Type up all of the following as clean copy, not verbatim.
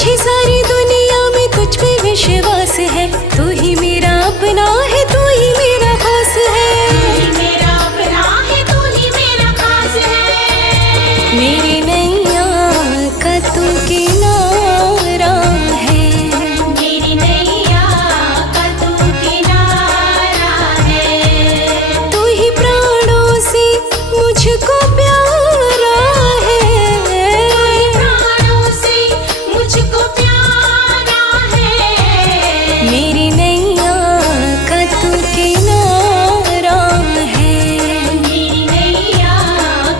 मुझे सारी दुनिया में तुझ पे विश्वास है, तू ही मेरा अपना है, तू ही मेरा खास है। तू ही मेरा अपना है, तू ही मेरा खास है। मेरी नैया का तू किनारा है, मेरी नैया का तू किनारा है। तू ही प्राणों से मुझको प्यारा है, तू ही प्राणों से मुझको प्यारा है। मेरी नैया का तू किनारा है। मेरी नैया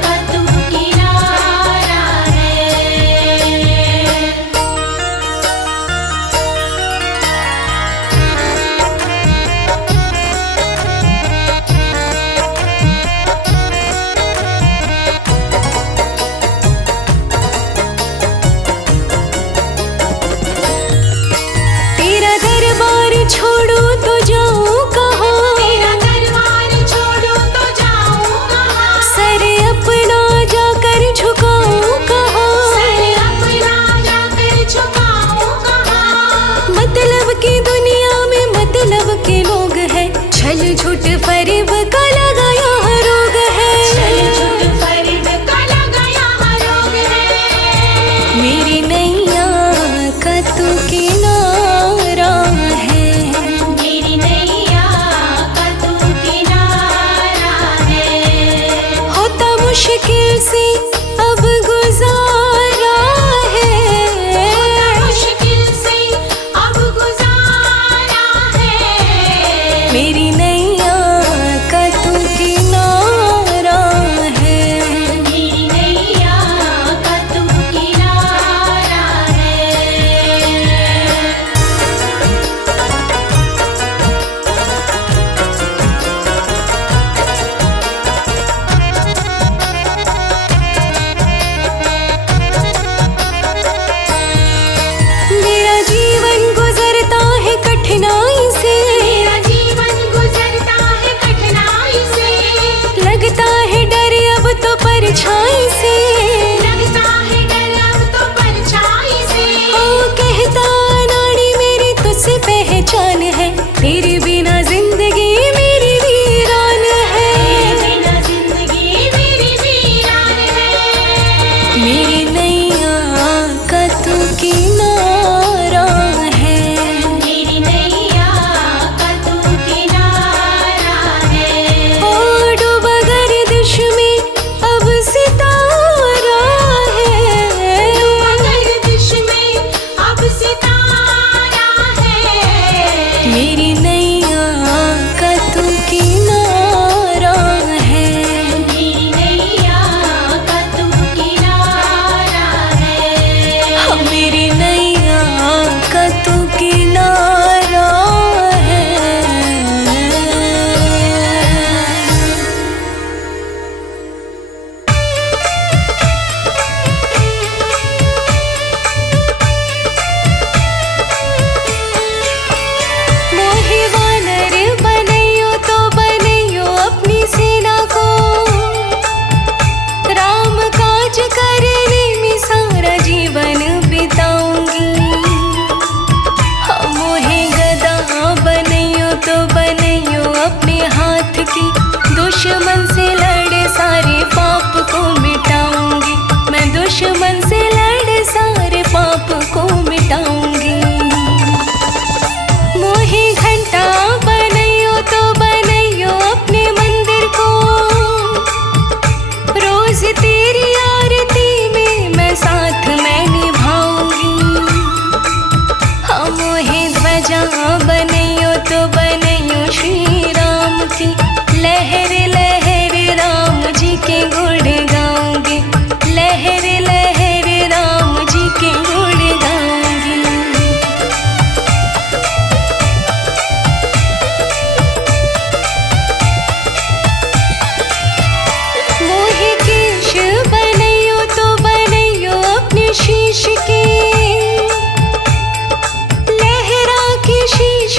का तू किनारा है। तेरा दरबार छोड़ो तो जाऊं कहाँ, तेरा दरबार छोड़ो तो जाऊं कहाँ, सर अपना जाकर झुकाऊं कहाँ। सर अपना जाकर झुकाऊं कहाँ। मतलब की दुनिया में मतलब के लोग हैं, छल झूठ फरेब का लगाया रोग है। छल झूठ फरेब का लगाया रोग है। मेरी नैया का तू किनारा है, मेरी नैया का तू किनारा है। होता मुश्किल से अब गुजारा है। मुश्किल से अब गुजारा है। मेरी नैया का तू किनारा है। मेरी नैया का तू किनारा है। मेरा जीवन गुजरता है कठिनाई से, मेरा जीवन गुजरता है कठिनाई से। लगता है डर अब तो परछाई से। लगता है डर अब तो परछाई से। ओ कहता नाड़ी मेरी तुझसे पहचान है, तेरे बिना जिंदगी मेरी वीरान है। बिना जिंदगी मेरी वीरान है। मेरी नैया का तू किनारा है, मेरी नैया का तू किनारा है। ओ डूबा गर्दिश में अब सितारा है। गर्दिश में अब सितारा है। मेरी नैया का तू किनारा है। मेरी नैया का तू किनारा है। हाँ, मेरी नैया का तू किनारा है। मोहे वानर बनैयो तो बनैयो अपनी सेना को, राम काज करने में सारा जीवन बिताऊंगी। हाँ, मोहे गदा बनैयो तो बनैयो अपने हाथ की, दुश्मन से लड़े सारे पाप को मिटाऊंगी। मैं दुश्मन से लड़े सारे पाप को मिटाऊंगी। मोहे घंटा बनैयो तो बनैयो अपने मंदिर को, रोज तेरी आरती में मैं साथ मैं निभाऊंगी। हाँ, मोहे ध्वजा बनैयो तो बनैयो श्री राम की, लहर लहर राम जी के गुण गाऊंगी। लहर लहर राम जी के गुण गाऊंगी। मोहे केश बनैयो तो बनैयो अपने शीश के, लहरा के शीश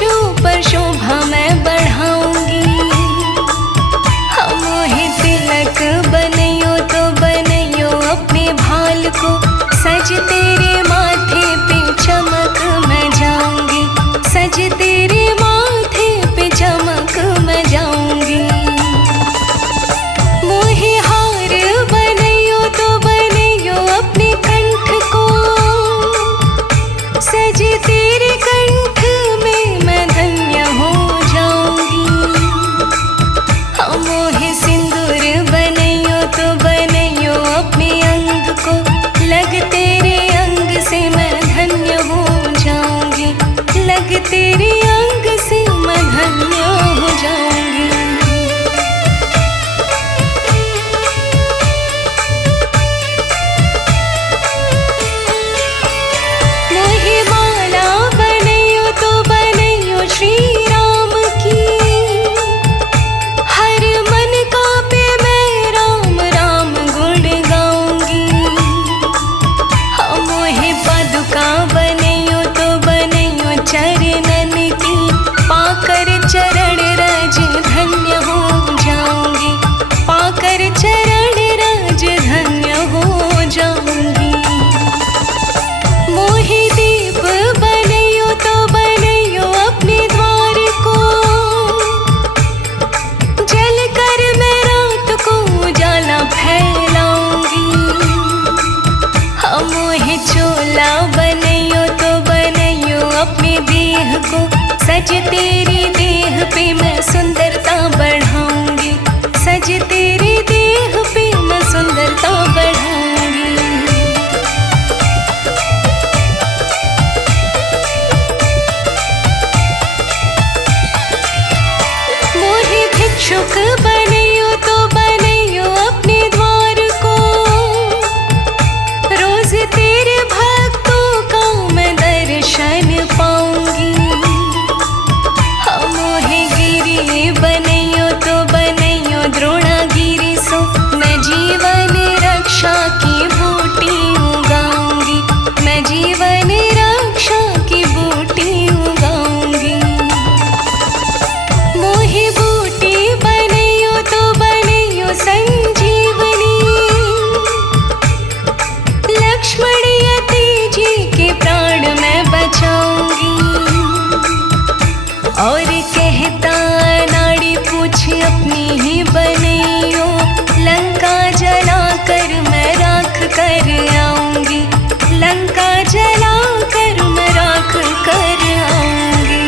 सज तेरे कंठ में मैं धन्य हो जाऊंगी। मोहे सिंदूर बनैयो तो बनैयो अपने अंग को, लग तेरे अंग से मैं धन्य हो जाऊंगी, लग तेरे अंग से मैं धन्य हो जाऊंगी। मोहे माला बनैयो तो बनैयो श्री राम की, हर मन का पे मैं राम राम गुण गाऊंगी। मोहे पादुका बनैयो तो बनैयो चरणन की, पाकर चरण रज धन्य हो जाऊंगी, पाकर चरण रज धन्य हो जाऊंगी। मोहे दीप बनैयो तो बनैयो अपने द्वार को, जल कर मैं रात को उजाला फैलाऊंगी। मोहे चोला बनैयो तो बनैयो अपने देह को, सज तेरी देह पे मैं सुंदरता बढ़ाऊंगी, सज तेरी देह पे मैं सुंदरता बढ़ाऊंगी। मोहे भिक्षुक बनैयो तो बनैयो अपने द्वार को, रोज तेरे भक्तों का मैं दर्शन पाऊंगी। मोहे गिरी बनैयो तो बनैयो द्रोणागिरी सो, मैं जीवन रक्षा की बूटी उगाऊंगी, मैं जीवन रक्षा की बूटी उगाऊंगी। मोहे बूटी बनैयो तो बनैयो संजीवनी, लक्ष्मण यति जी के प्राण मैं बचाऊंगी। और कहता नाड़ी पूछ अपनी ही बनैयो, लंका जला कर मैं राख कर आऊंगी, लंका जला कर मैं राख कर आऊंगी।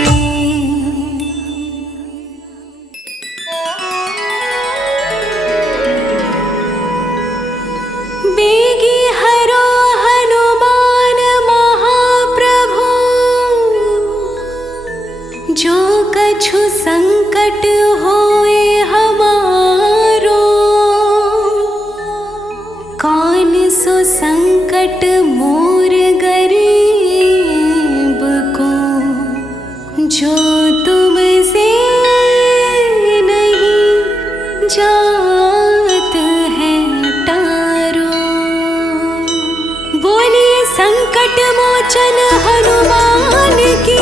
बेगी हरो हनुमान महाप्रभु, जो कछु संकट होए हमारो, कौन सो संकट मोर गरीब को, जो तुमसे नहीं जात है टारो। बोलिए संकट मोचन हनुमान की,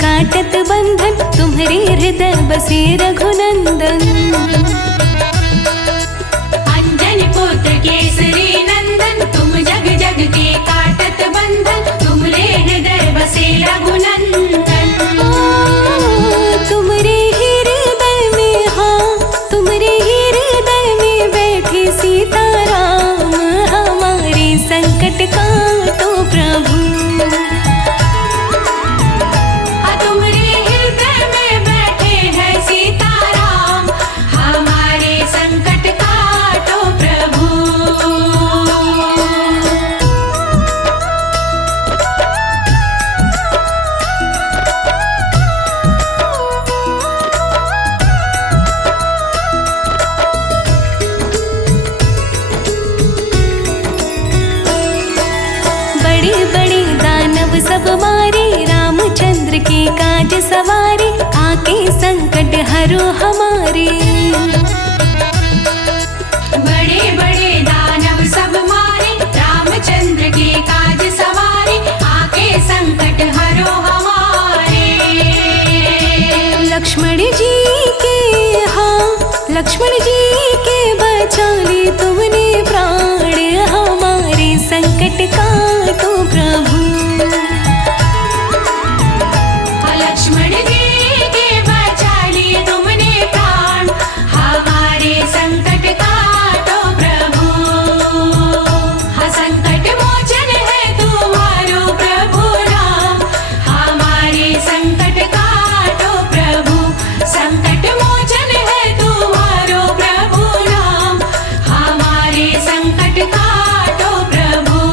काटत बंधन, तुम्हारे हृदय बसे रघुनंदन। अंजनी पुत्र केसरी नंदन, तुम जग जग के काटत बंधन, तुमरे हृदय बसे रघुनंदन। तुम्हारे हृदय में, हाँ तुम्हारे हृदय में बैठे सीताराम, हमारे संकट काटो प्रभु। तुम्हारे हृदय में बैठे हैं सीताराम, हमारे संकट काटो प्रभु। बड़े बड़े दानव सब मारे, रामचंद्र के काज सवारे, आके संकट हरो हमारे। बड़े बड़े दानव सब मारे, रामचंद्र के काज सवारे, आके संकट हरो हमारे। लक्ष्मण जी के, हाँ लक्ष्मण जी के बचा ली तुमने प्राण, हमारे संकट काटो प्रभु। लक्ष्मण जी के बचा लिए तुमने प्राण, हमारे संकट काटो प्रभु। हाँ संकट मोचन है तुम्हारो प्रभु नाम, हमारे संकट काटो प्रभु। संकट मोचन है तुम्हारो प्रभु नाम, हमारे संकट काटो प्रभु।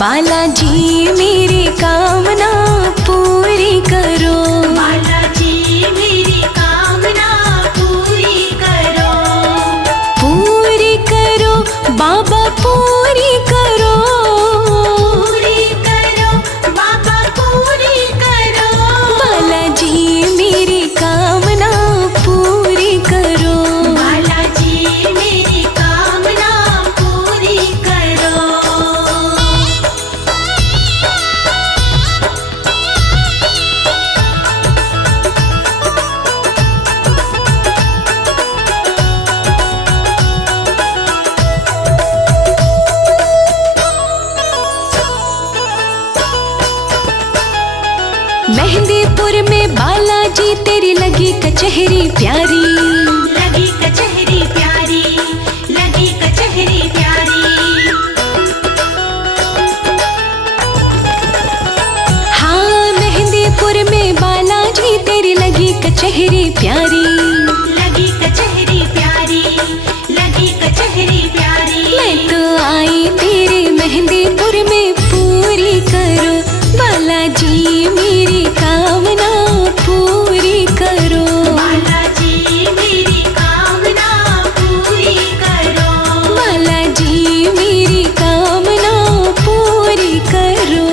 बालाजी मेरी कामना पूरी करो, बालाजी मेरी कामना पूरी करो, पूरी करो बाबा पूरी करो, पूरी करो बाबा पूरी करो। बालाजी मेरी कामना पूरी करो। बालाजी मेरी कामना पूरी करो। मेहंदीपुर में बालाजी तेरी लगी कचहरी प्यारी, लगी कचहरी प्यारी, लगी कचहरी प्यारी। हाँ मेहंदीपुर में बालाजी तेरी लगी कचहरी प्यारी, लगी कचहरी प्यारी, लगी कचहरी प्यारी। मैं तो आई तेरे मेहंदीपुर में पूरी करो, बालाजी मेरी कामना पूरी करो। बालाजी मेरी कामना पूरी करो। बालाजी मेरी कामना पूरी करो।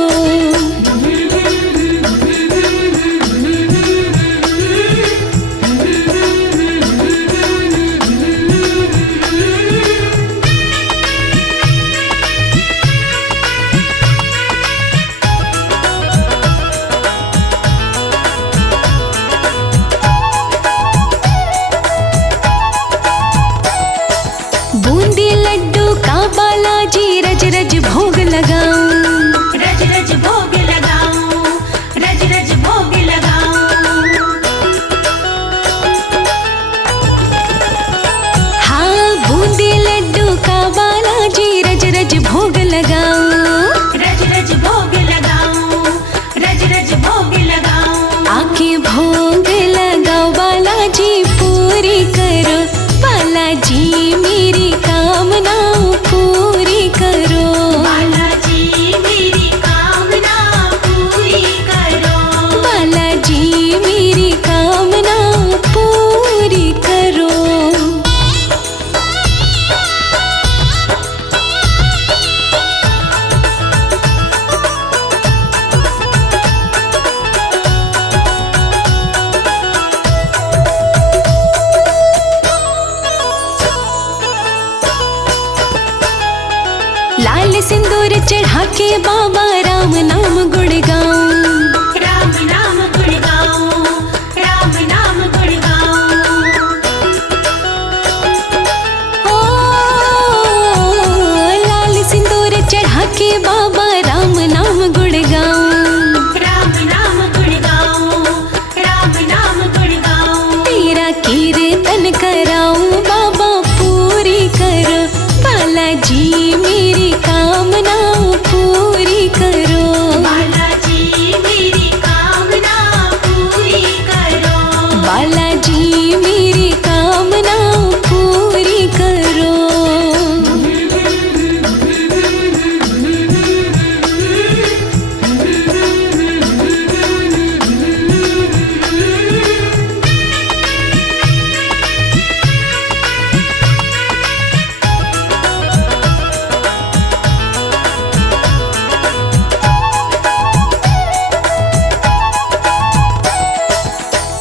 लाल सिंदूर चढ़ा के बाबा राम नाम गुण गाऊं, राम नाम गुण गाऊं, राम नाम गुण गाऊं। ओ लाल सिंदूर चढ़ा के बाबा राम नाम गुण गाऊं, राम नाम गुण गाऊं, राम नाम गुण गाऊं। तेरा कीर्तन कराऊं बाबा पूरी करो, बालाजी मेरी कामना पूरी करो, बालाजी मेरी कामना पूरी करो, बालाजी मेरी कामना पूरी करो।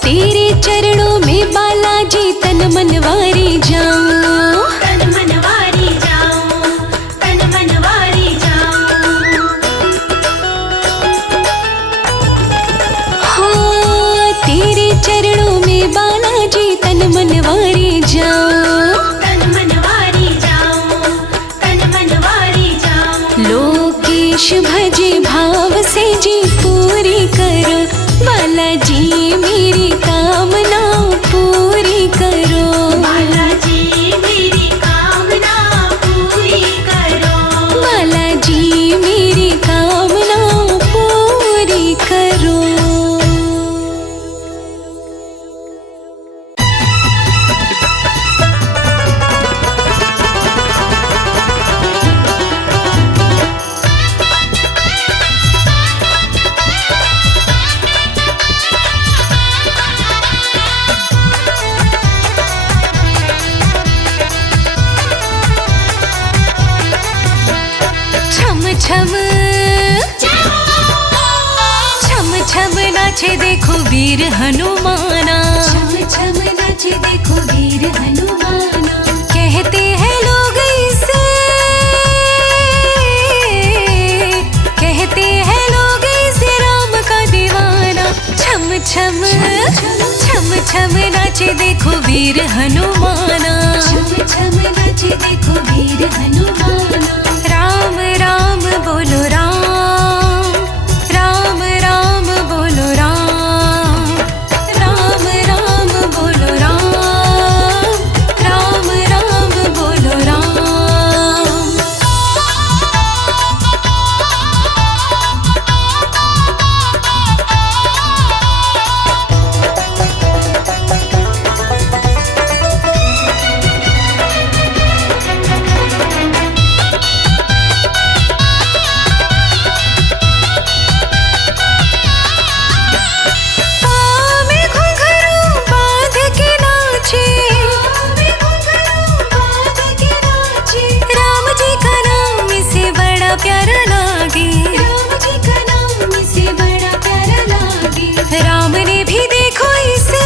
तेरे चरणों में बालाजी तन मनवारी जाऊं, तन मनवारी जाऊं, तन मनवारी जाऊं। हाँ तेरे चरणों में बालाजी तन मनवारी जाऊं, तन मनवारी जाऊं, तन मनवारी जाऊं। लोकेश भजे भाव से जी पूरी करो, बालाजी मेरी कामना पूरी करो, बालाजी मेरी कामना पूरी करो, बालाजी मेरी कामना पूरी करो। छम छम छम नाचे देखो वीर हनुमाना, छम छम नाचे देखो वीर हनुमाना। कहते हैं लोग इसे, कहते हैं लोग इसे राम का दीवाना। छम छम छम छम नाचे देखो वीर हनुमाना, छम छम नाचे देखो वीर हनुमाना। राम राम बोलो राम, राम राम बोलो राम, राम राम बोलो राम, राम राम बोलो राम। प्यारा लागे, राम जी का नाम इसे बड़ा प्यारा लागे। राम ने भी देखो इसे,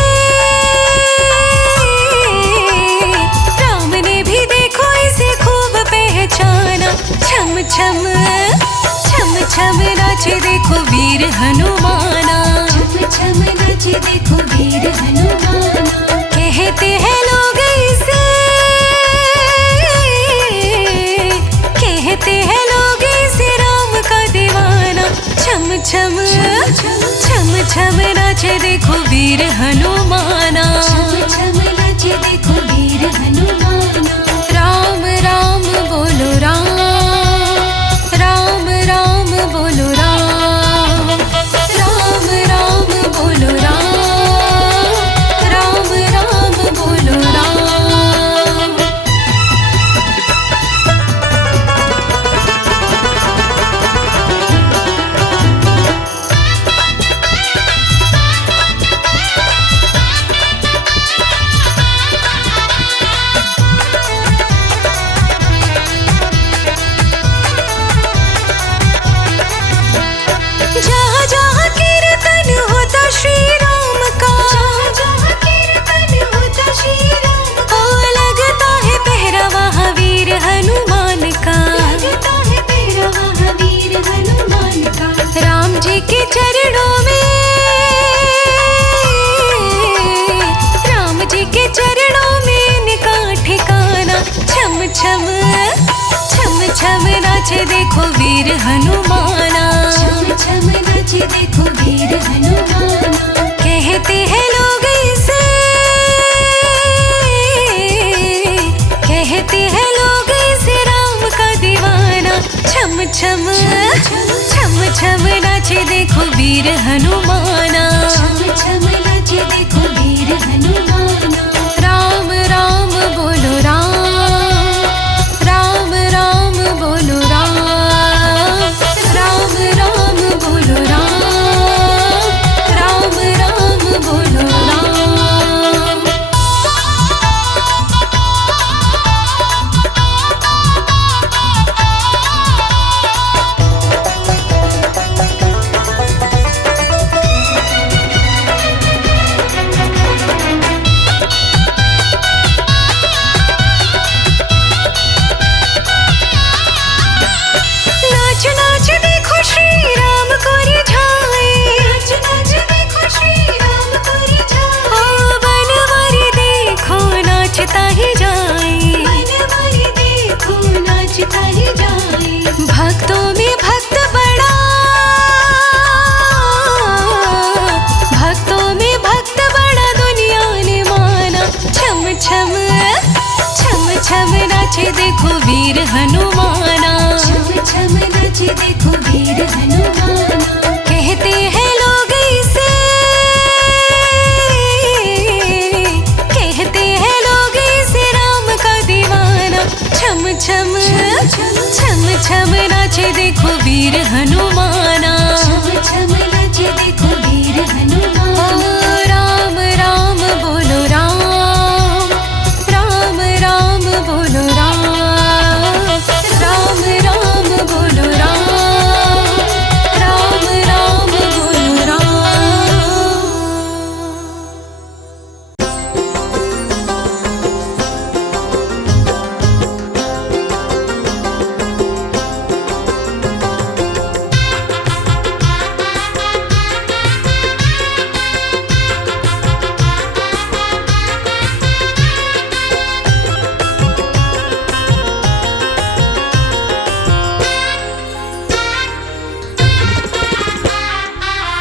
राम ने भी देखो इसे खूब पहचाना। छम छम छम छम नाचे देखो वीर हनुमाना, छम छम नाचे देखो वीर हनुमाना। कहते हैं लोग इसे, कहते हैं लोग इसे राम का दीवाना। छम छम छम छम नाचे देखो वीर हनुमाना, छम छम नाचे देखो वीर हनुमाना। राम राम बोलो राम, राम राम बोलो राम, राम राम बोलो राम, राम राम बोलो राम। नाचे देखो वीर हनुमाना, छम छम नाचे देखो वीर हनुमाना। कहते हैं लोग इसे, कहते हैं लोग इसे राम का दीवाना। छम छम छम छम नाचे देखो वीर हनुमाना, छम छम नाचे देखो वीर हनुमाना। राम राम बोलो राम, राम राम बोलो राम, राम राम बोलो राम, राम राम बोलो राम। नाच नाच देखो श्री राम को रिझाए, नाच नाच देखो श्री राम को रिझाए। बनवारी देखो नाचता ही जाए, बनवारी देखो नाचता ही जाए। भक्तों में भक्त बड़ा, भक्तों में भक्त बड़ा दुनिया ने माना। छम छम छम छम नाचे देखो वीर हनुमाना, छम छम नाचे देखो वीर हनुमाना। कहते हैं लोग इसे, कहते हैं लोग इसे राम का दीवाना। छम छम छम छम नाचे देखो वीर हनुमाना, छम छम नाचे देखो वीर हनुमाना। राम राम बोलो राम, राम राम बोलो राम, राम राम बोलो राम, राम राम बोलो राम।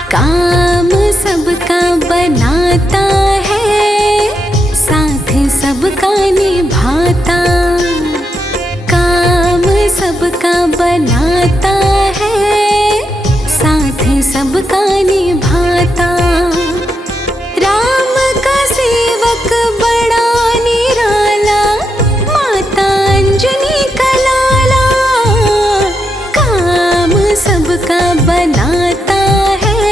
काम सबका बनाता है, साथ सबका निभाता। काम सबका बनाता है, साथ सबका निभाता। राम का सेवक बड़ा निराला, माता अंजनी का लाला। काम सबका बनाता है,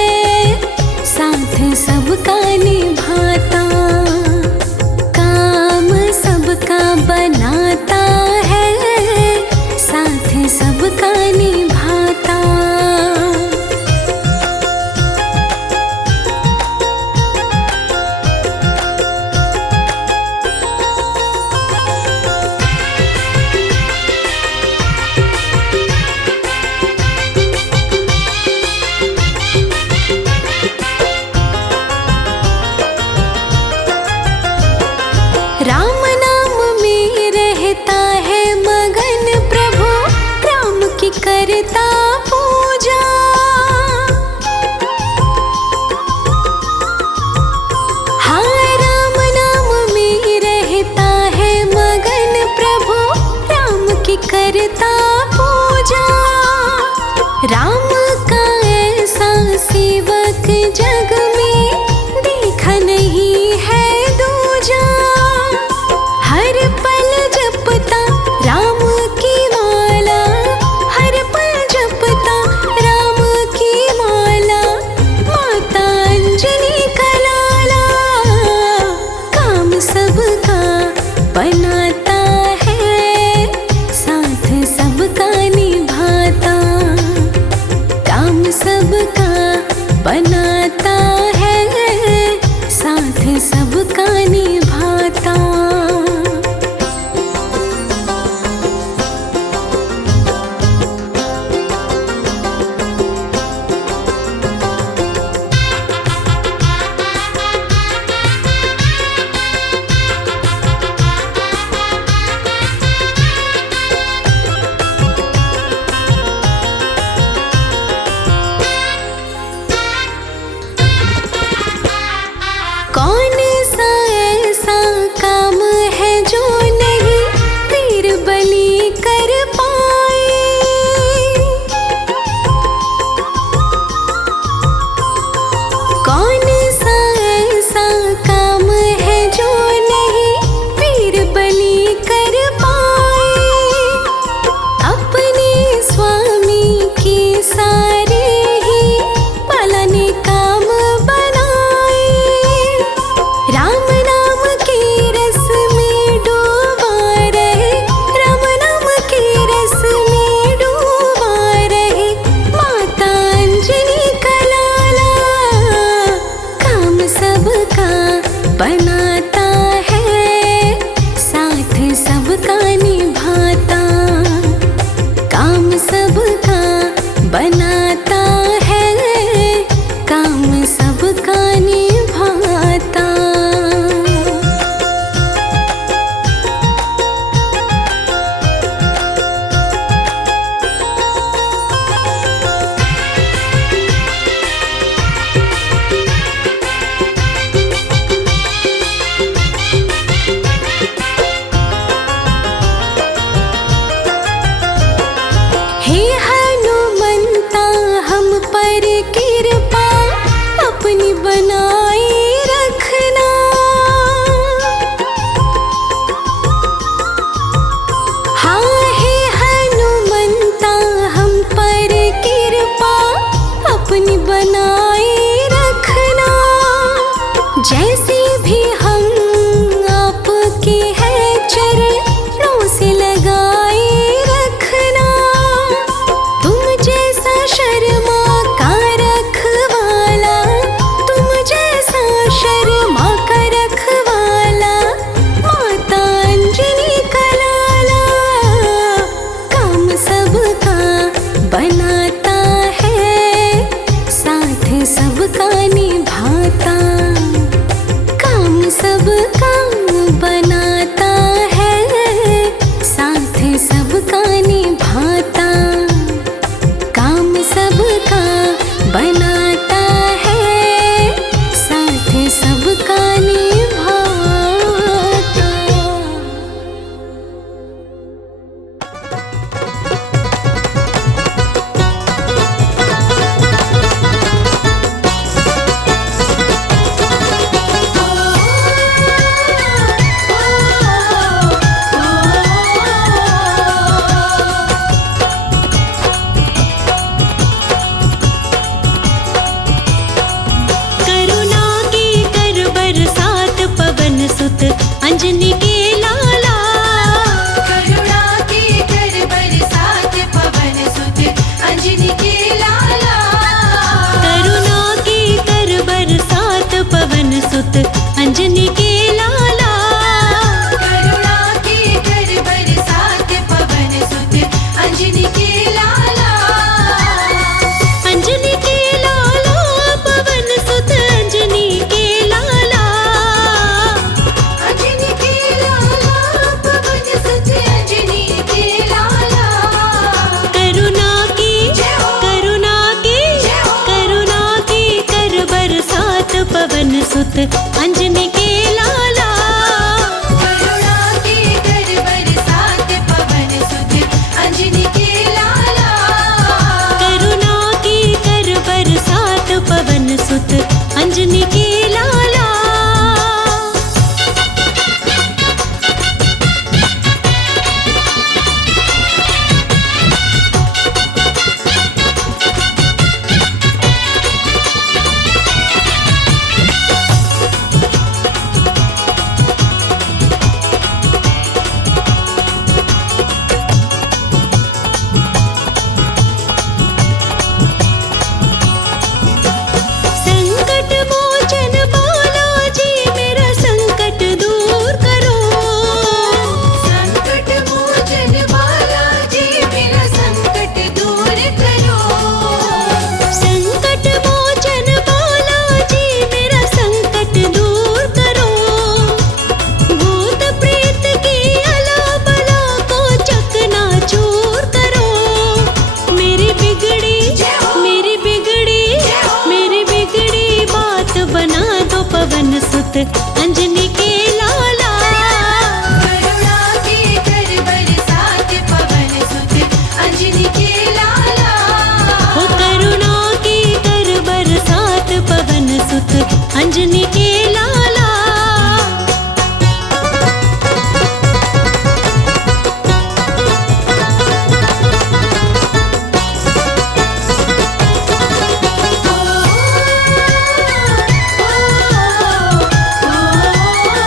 साथ सबका निभाता। काम सबका बनाता है, साथ सबका निभाता। राम नाम में रहता है मगन प्रभु, राम की करता सबका बनाता है, काम सबका निभाता। हे हनुमंता हम पर कृपा अपनी बनाए रखना। हाँ हे हनुमंता हम पर कृपा अपनी बनाए रखना। जैसे भी हम आपके हैं चरणों से लगाए रखना। तुम जैसा शर्मा का रखवाला, तुम जैसा शर्मा का रखवाला, माता अंजनी का लाला। काम सबका बनाता है, साथ सबका निभाता। काम सबका बनाता है, साथ सबका निभाता। काम सबका बनाता है, साथ सबका निभाता। करुणा की कर बरसात पवन सुत अंजनी के लाला। करुणा की कर बरसात पवन सुत अंजनी के लाला। करुणा की कर बरसात पवन सुत अंजनी के लाला। करुणा की कर बरसात पवन सुत अंजनी के लाला। अंजनी के लाला पवन सुत अंजनी के लाला। अंजनी के लाला पवन सुत अंजनी के लाला। करुणा की करुणा की करुणा की कर बरसात पवन सुत अंजनी के लाला। करुणा की कर बरसात पवन सुत अंजनी के लाला। करुणा की कर बरसात पवन सुत अंजनी के लाला। संकट मोचन बालाजी मेरा संकट दूर करो। संकट मोचन बालाजी मेरा संकट दूर करो। संकट मोचन बालाजी मेरा संकट दूर करो। भूत प्रेत की अला बला को चकनाचूर करो। मेरी बिगड़ी बात बना दो पवन सुत अंजनी के लाला। करुणा की कर बरसात पवन सुत अंजनी के लाला। ओ करुणा की कर बरसात पवन सुत अंजनी के लाला। ओ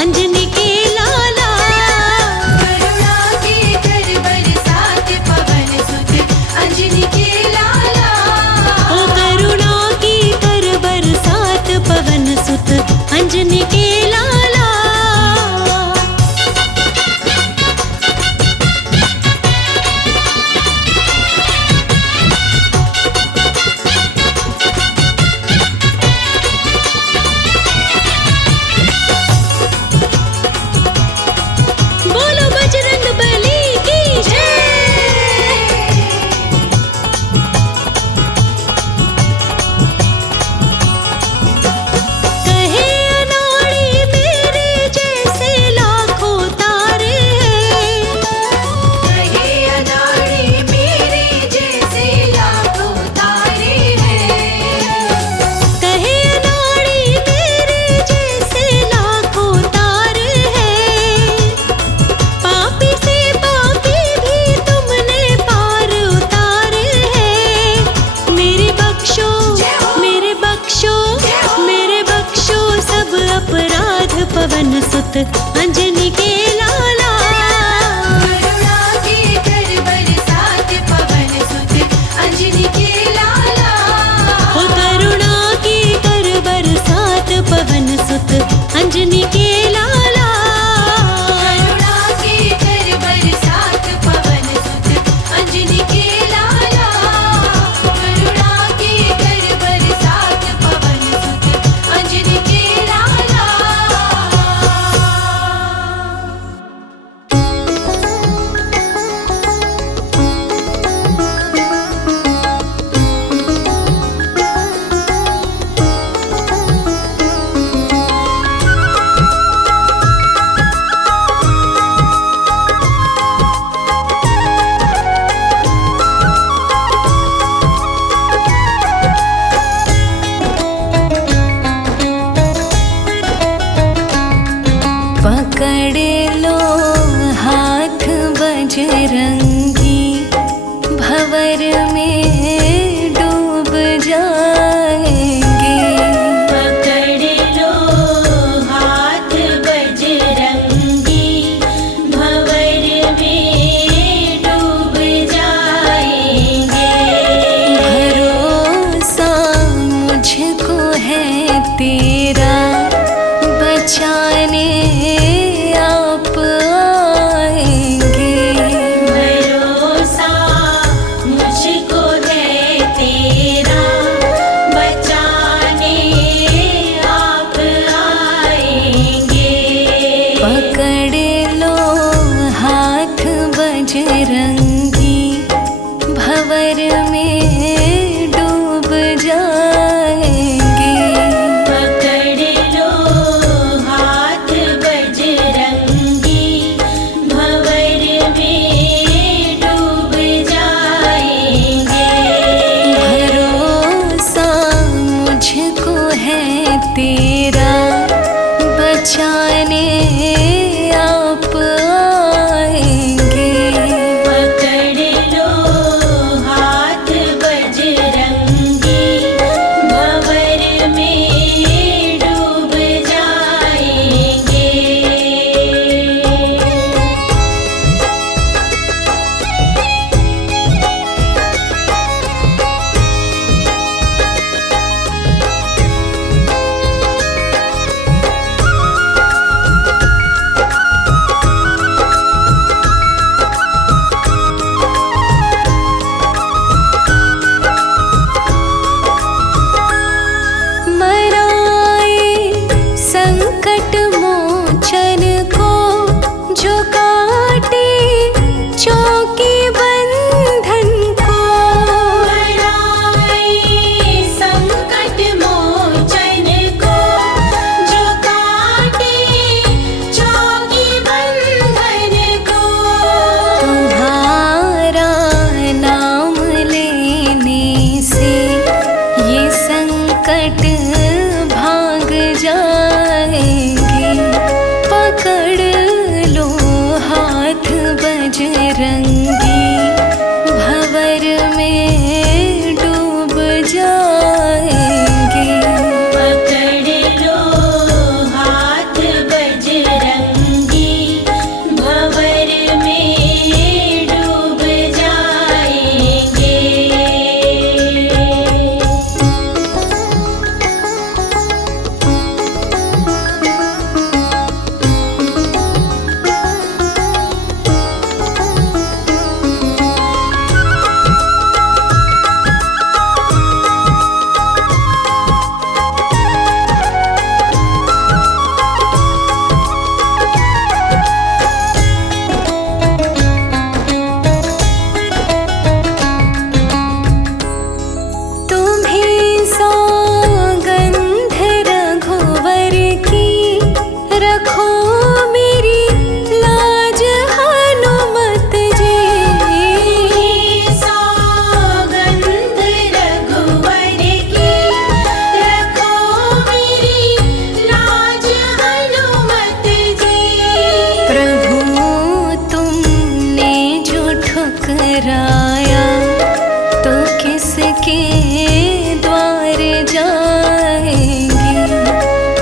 अंजनी के लाला। करुणा के कर बरसात पवन सुत अंजनी के लाला। ओ करुणा की कर बरसात पवन सुत अंजनी के लाला। बोलो बजरंग बली की जय। कहे अनाड़ी मेरे जैसे लाखों तारे हैं। कहे अनाड़ी मेरे जैसे लाखों तारे हैं। कहे अनाड़ी मेरे जैसे लाखों तारे हैं। पापी से पापी भी तुमने पार उतारे हैं। मेरे बख्शो मेरे बख्शो मेरे बख्शो सब अपराध पवन सुत अंजनी के लाला। करुणा के कर बरसात पवन सुत अंजनी के लाला। ओ करुणा की कर बरसात पवन सुत अंजनी के लाला। करुणा के कर बरसात पवन सुत अंजनी के लाला। करुणा के कर बरसात पवन सुत अंजनी के लाला। पकड़ लो हाथ बजरंगी भंवर में डूब जाएंगे। पकड़ लो हाथ बजरंगी भंवर में डूब जाएंगे। भरोसा मुझको है तेरा बचाने आप आएंगे। भरोसा मुझको है तेरा बचाने आप आएंगे। पकड़ लो हाथ बजरंगी भंवर में डूब जाएंगे। पकड़ लो हाथ बजरंगी भंवर में डूब जाएंगे। भरोसा मुझको है तेरा बचाने आप आएंगे। पकड़ लो हाथ बजरंगी भंवर में डूब जाएंगे।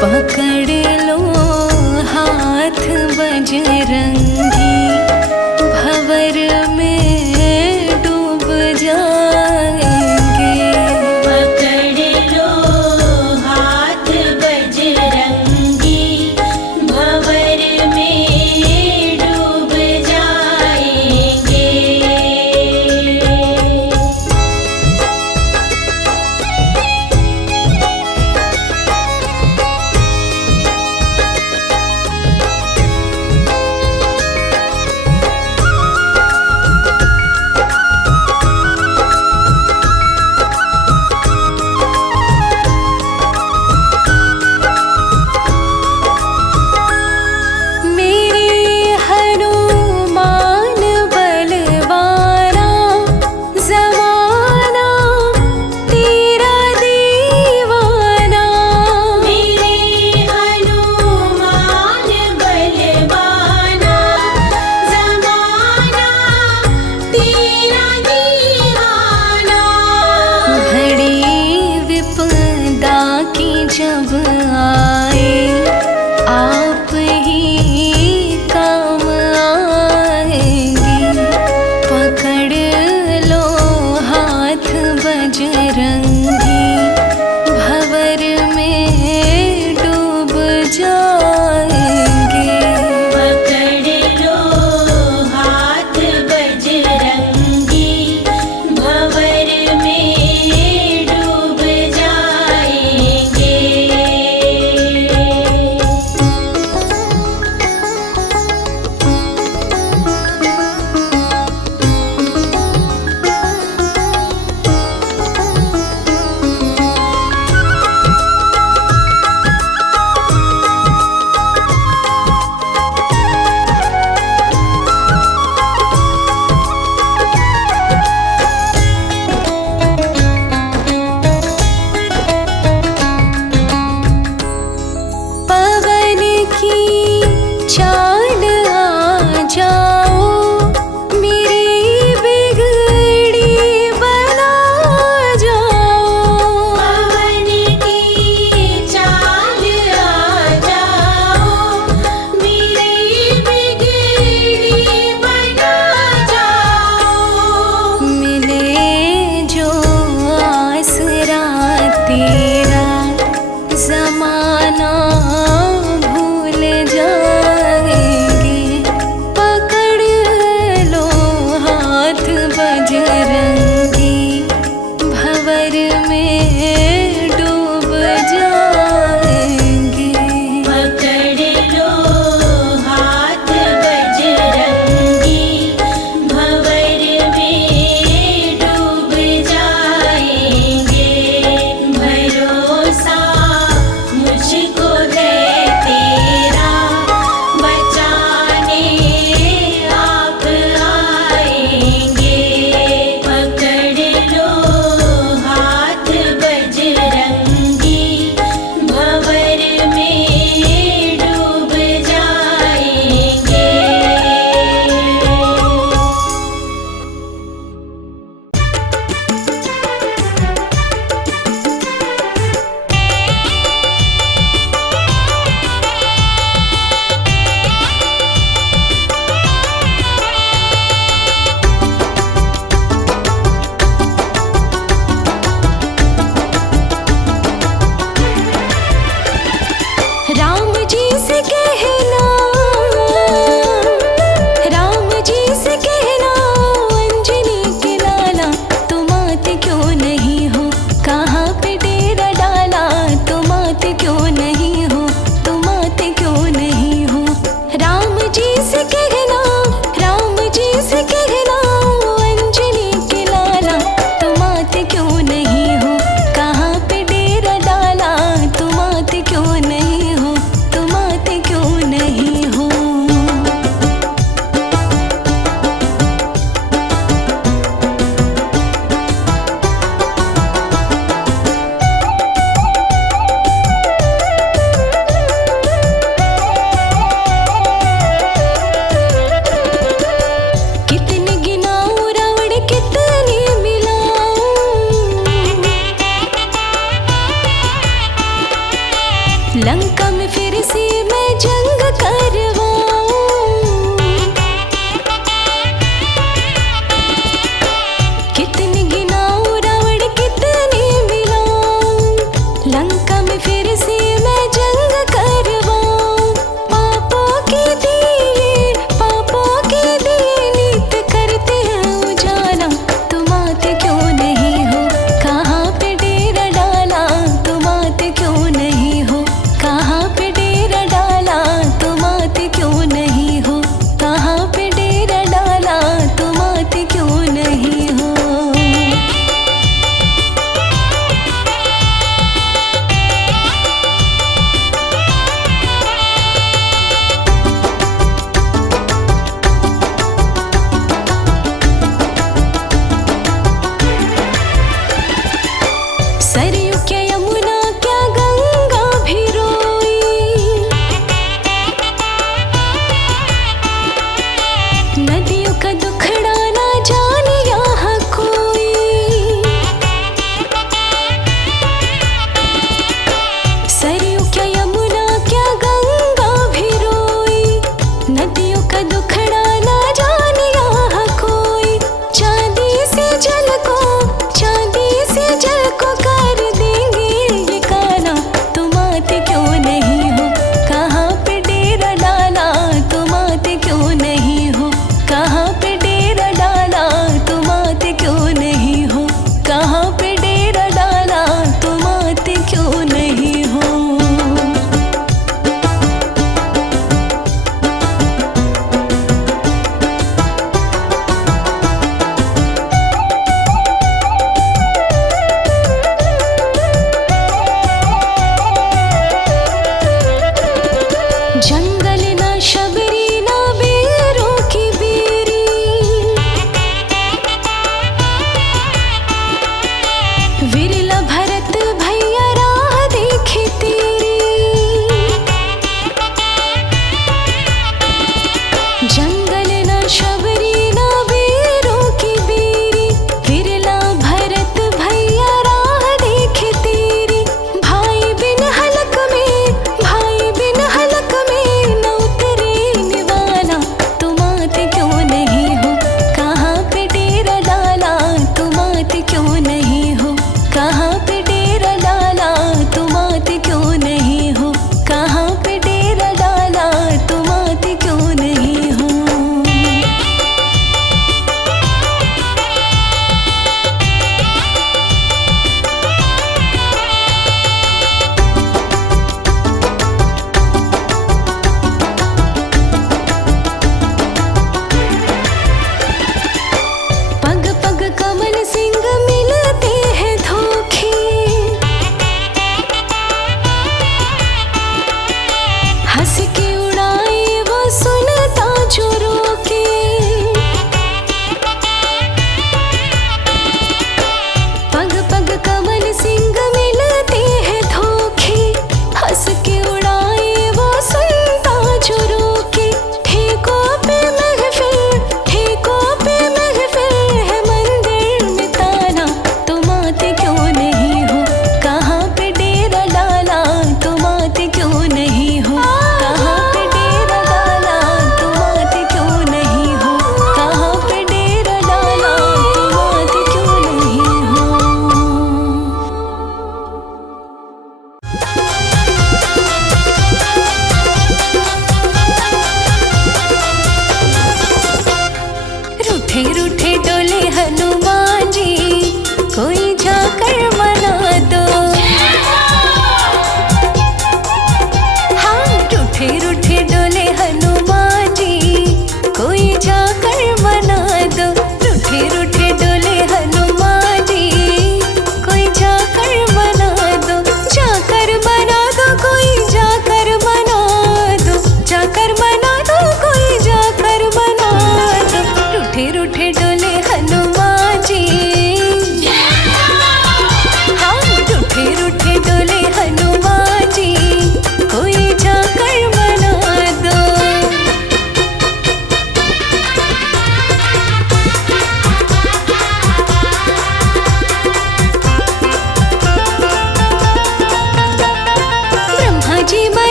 पकड़ लो हाथ बजरंगी, भंवर में डूब जाएंगे। पकड़ लो हाथ बजरंगी, भंवर में डूब जाएंगे। जब आए आप ही काम आएंगे। पकड़ लो हाथ बजरंगी, भंवर में डूब जाएंगे। पकड़ लो हाथ बजरंगी, भंवर में डूब जाएंगे। लंका में फिर से मैं जंग करवाऊं। कितनी गिनाऊं रावण कितनी मिलाऊं, लंका में फिर से मैं जंग करवाऊं। पापों के दिए नित करते हैं उजाला, तुम आते क्यों नहीं हो, कहाँ पे डेरा डाला, तुम आते क्यों नहीं हो, कहाँ पे डेरा डाला,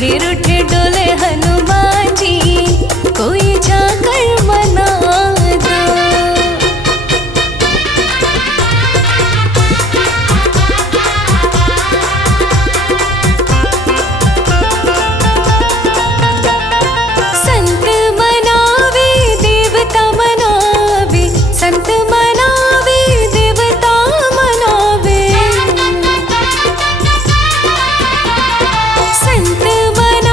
फिर उठे डोले हनुमान जी, कोई जाकर मना दो। संत मनावे देवता मनावे, संत मनावे देवता मनावे, संत मनावे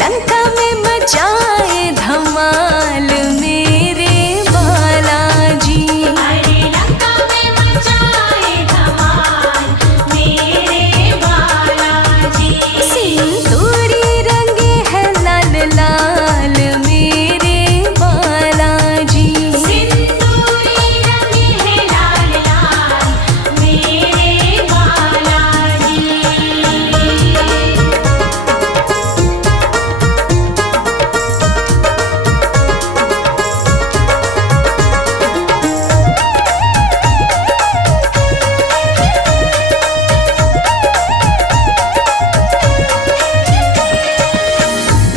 लंका में मचाए धमाल मेरे बालाजी। अरे लंका में मचाए धमाल मेरे बालाजी। सिंदूरी रंगे है लाल लाल मेरे बालाजी। सिंदूरी रंगे है लाल लाल मेरे बालाजी।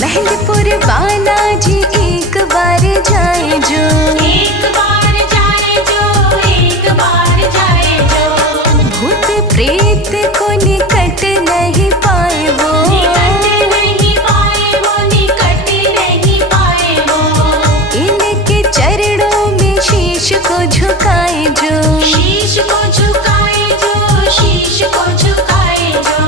महलपुर बालाजी एक बार जाए जो। एक बार जाए जो, एक बार जाए जो। भूत प्रेत को निकट नहीं पाए वो। निकट नहीं पाए वो, निकट नहीं पाए वो। इनके चरणों में शीश को झुकाए जो। शीश को झुकाए जो, शीश को झुकाए जो।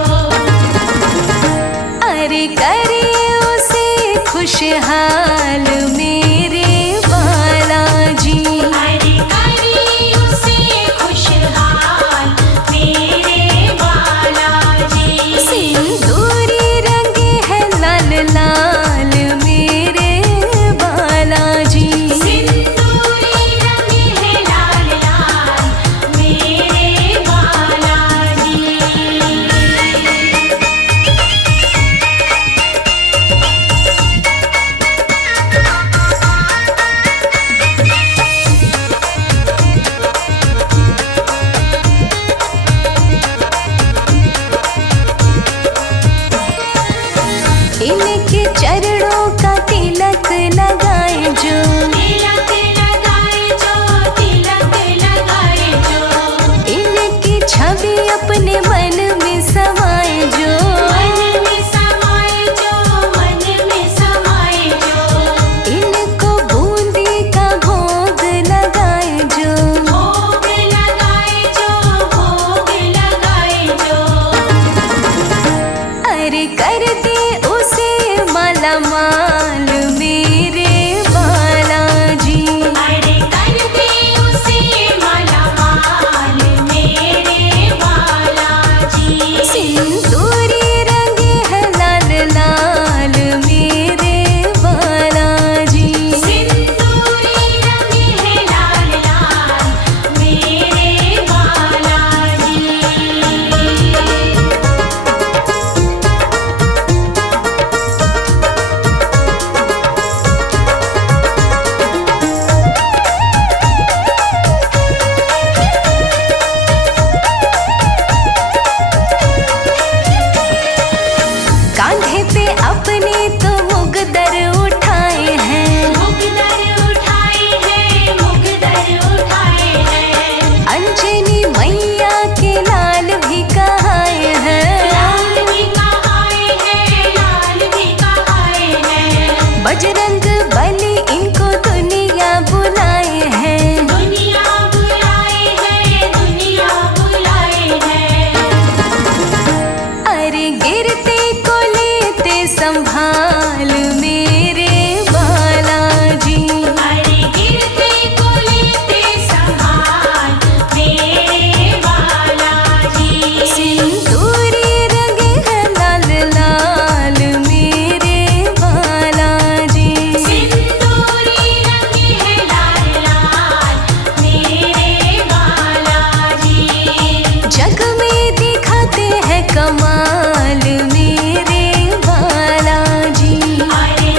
अरे करे उसे खुशहाल मेरे बालाजी। अरे करी उसे खुशहाल मेरे बालाजी। सिंदूरी रंगे है लाल लाल मेरे बालाजी। सिंदूरी रंगे है लाल लाल मेरे बालाजी। इनके चरणों का तिलक लगाए जो। तिलक लगाए जो, तिलक लगाए जो। इनकी छवि अपने मन में समाए जो। मन में समाए जो, मन में समाए जो। इनको बूंदी का भोग लगाए जो। भोग लगाए जो, भोग लगाए जो। अरे कर दे उसे माला माल मेरे बालाजी। अरे कर दे उसे माला माल मेरे बालाजी। सिंदूरी रंगे है लाल लाल मेरे बालाजी। सिंदूरी रंगे है लाल लाल मेरे बालाजी। कांधे पे अपने तो मुगदर उठाए हैं। मुगदर उठाए हैं, मुगदर उठाए हैं। अंजनी मैया के लाल भी कहाए हैं। लाल भी कहाए हैं, लाल भी कहाए हैं। बजरंग बली इनको दुनिया बुलाए हैं। दुनिया बुलाए हैं, दुनिया बुलाए हैं। अरे गिरते को लेते संभाल मेरे बालाजी। अरे गिरते को लेते संभाल मेरे बालाजी। सिंदूरी रंगे है लाल लाल मेरे बालाजी। सिंदूरी रंगे है लाल लाल मेरे बालाजी। जग में दिखाते हैं कमाल मेरे बालाजी। अरे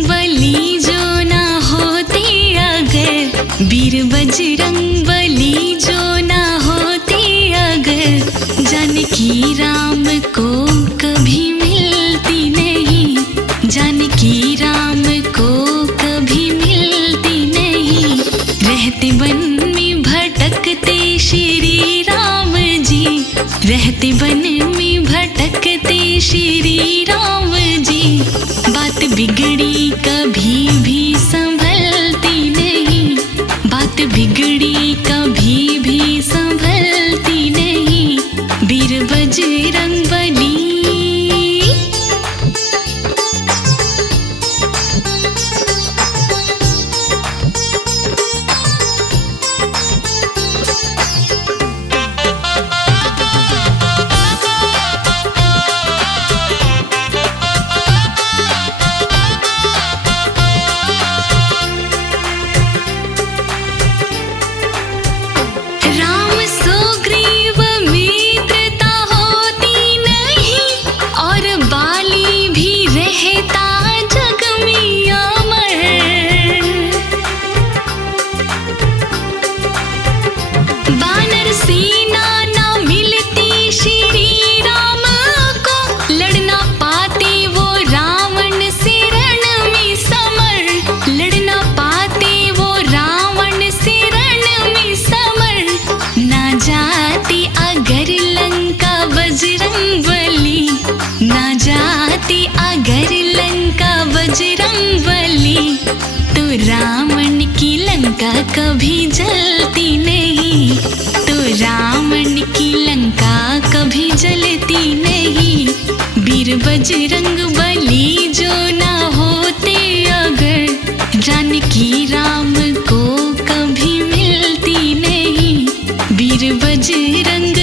बजरंग बली जो ना होते अगर, वीर बजरंग बली जो ना होते अगर, जानकी राम को कभी मिलती नहीं, जानकी राम को कभी मिलती नहीं। रहते वन में भटकते श्री राम जी, रहते वन में भटकते श्री राम जी, बात बिगड़ी कभी भी संभलती नहीं, बात बिगड़ी कभी भी संभलती नहीं। वीर बजरंग बली। राम सुग्रीव मित्रता होती नहीं, और बाली भी रहता जग में अमर। वानर सेना न मिलती श्री राम को, लड़ना पाते वो रावण से रण में समर, लड़ना पाते वो रावण से रण में समर। ना जाती अगर लंका बजरंग बली, ना जाती अगर लंका बजरंग बली, तो रावण की लंका कभी जलती नहीं, तो रावण की लंका कभी जलती नहीं। वीर बजरंग बली जो ना होते अगर, जानकी राम को कभी मिलती नहीं। वीर बजरंग।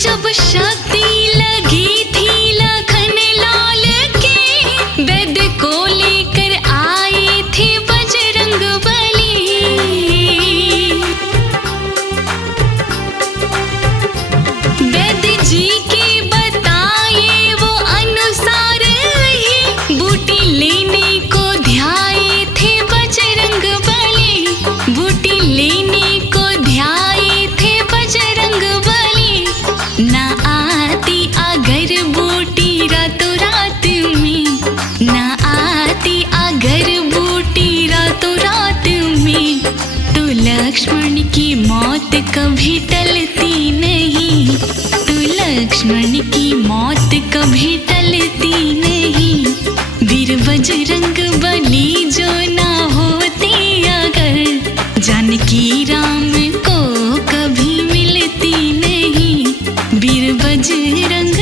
जब शक्ति लगी थी लखन लाल के, वेद को लेकर आए थे बजरंग बली। वेद जी के बताए वो अनुसार ही, बूटी लेने को ध्याए थे बजरंग बली, बूटी लेने को ध्याए थे बजरंग बली। ना आती अगर बूटी रातों रात में, ना आती अगर बूटी रातों रात में, तो लक्ष्मण की मौत कभी टलती नहीं, तो लक्ष्मण की मौत कभी टलती नहीं। वीर बजरंग बली जो ना होते अगर, जानकी राम को कभी मिलती नहीं। वीर बजरंग।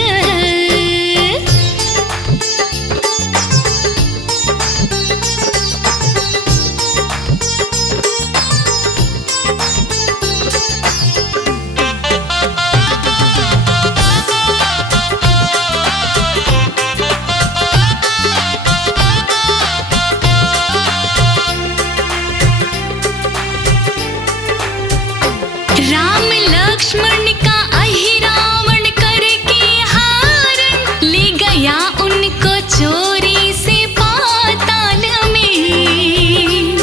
राम लक्ष्मण का अहिरावण करके हारण, ले गया उनको चोरी से पाताल में।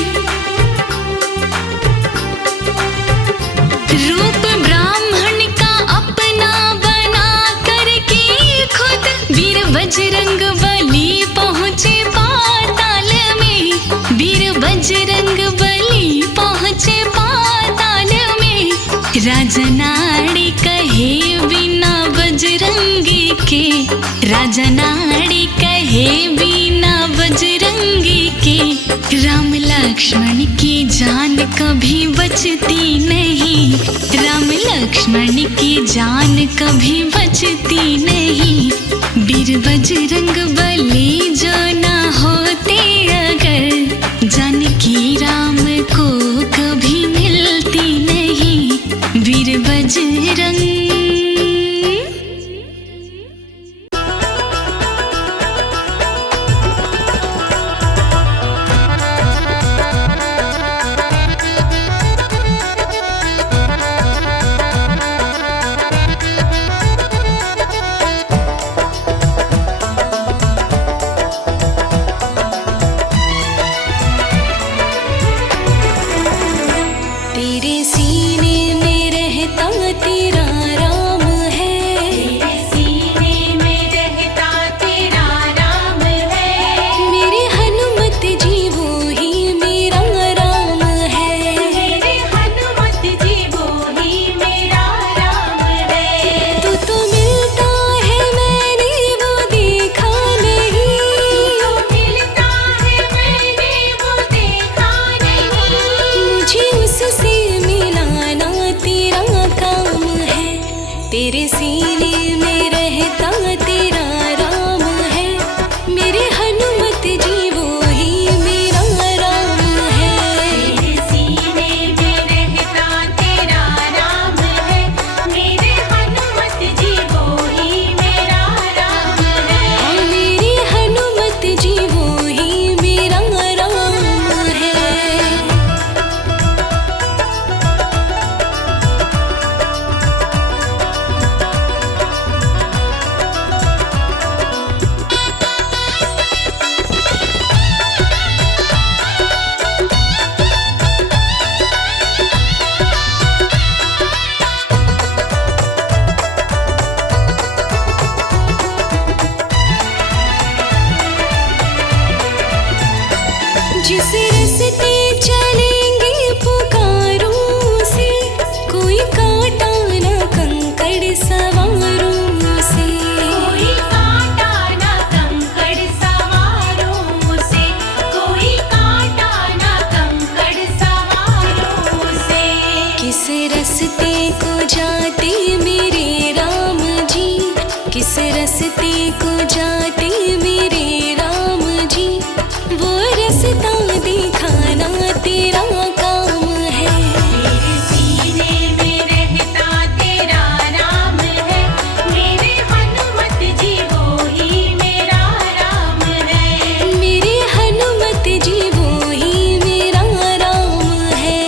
रूप ब्राह्मण का अपना बना करके खुद, वीर बजरंग बली पहुँचे पाताल में, वीर बजरंग बली पहुँचे पाताल में। राजा नाड़ी कहे बिना बजरंगी के, राजा नाड़ी कहे बिना बजरंगी के, राम लक्ष्मण की जान कभी बचती नहीं, राम लक्ष्मण की जान कभी बचती नहीं। वीर बजरंग बली जो ना होते अगर, जानकी राम को कभी मिलती बजरंग। तेरे सीने में रहता तेरा राम है, तेरे सीने में रहता तेरा राम है, मेरे हनुमत जी वो ही मेरा राम है। मेरे हनुमत जी वो ही मेरा राम है। तू तो मिलता है मैंने वो देखा नहीं, तू मिलता है मैंने वो देखा नहीं, मुझे उससे मिलाना तेरा काम है। तेरे सीने में रहता तेरा राम है, मेरे हनुमत जी वो ही मेरा राम है। तेरे सीने में रहता तेरा राम है, मेरे हनुमत जी वो ही मेरा राम है। हाँ, मेरी हनुमत जी वो ही मेरा राम है। जिस रास्ते चलेंगे पुकारों से, कोई कांटा न कंकड़ सवारों से। कोई कांटा ना कंकड़ सवारों से, कोई कांटा ना कंकड़ सवारों से। किस रास्ते को जाते मेरे राम जी, किस रास्ते को जाते मेरे राम जी, वो रास्ता दिखाना तेरा काम है। तेरे सीने में रहता तेरा राम है, मेरे हनुमत जी वो ही मेरा राम है। मेरे हनुमत जी वो ही मेरा राम है।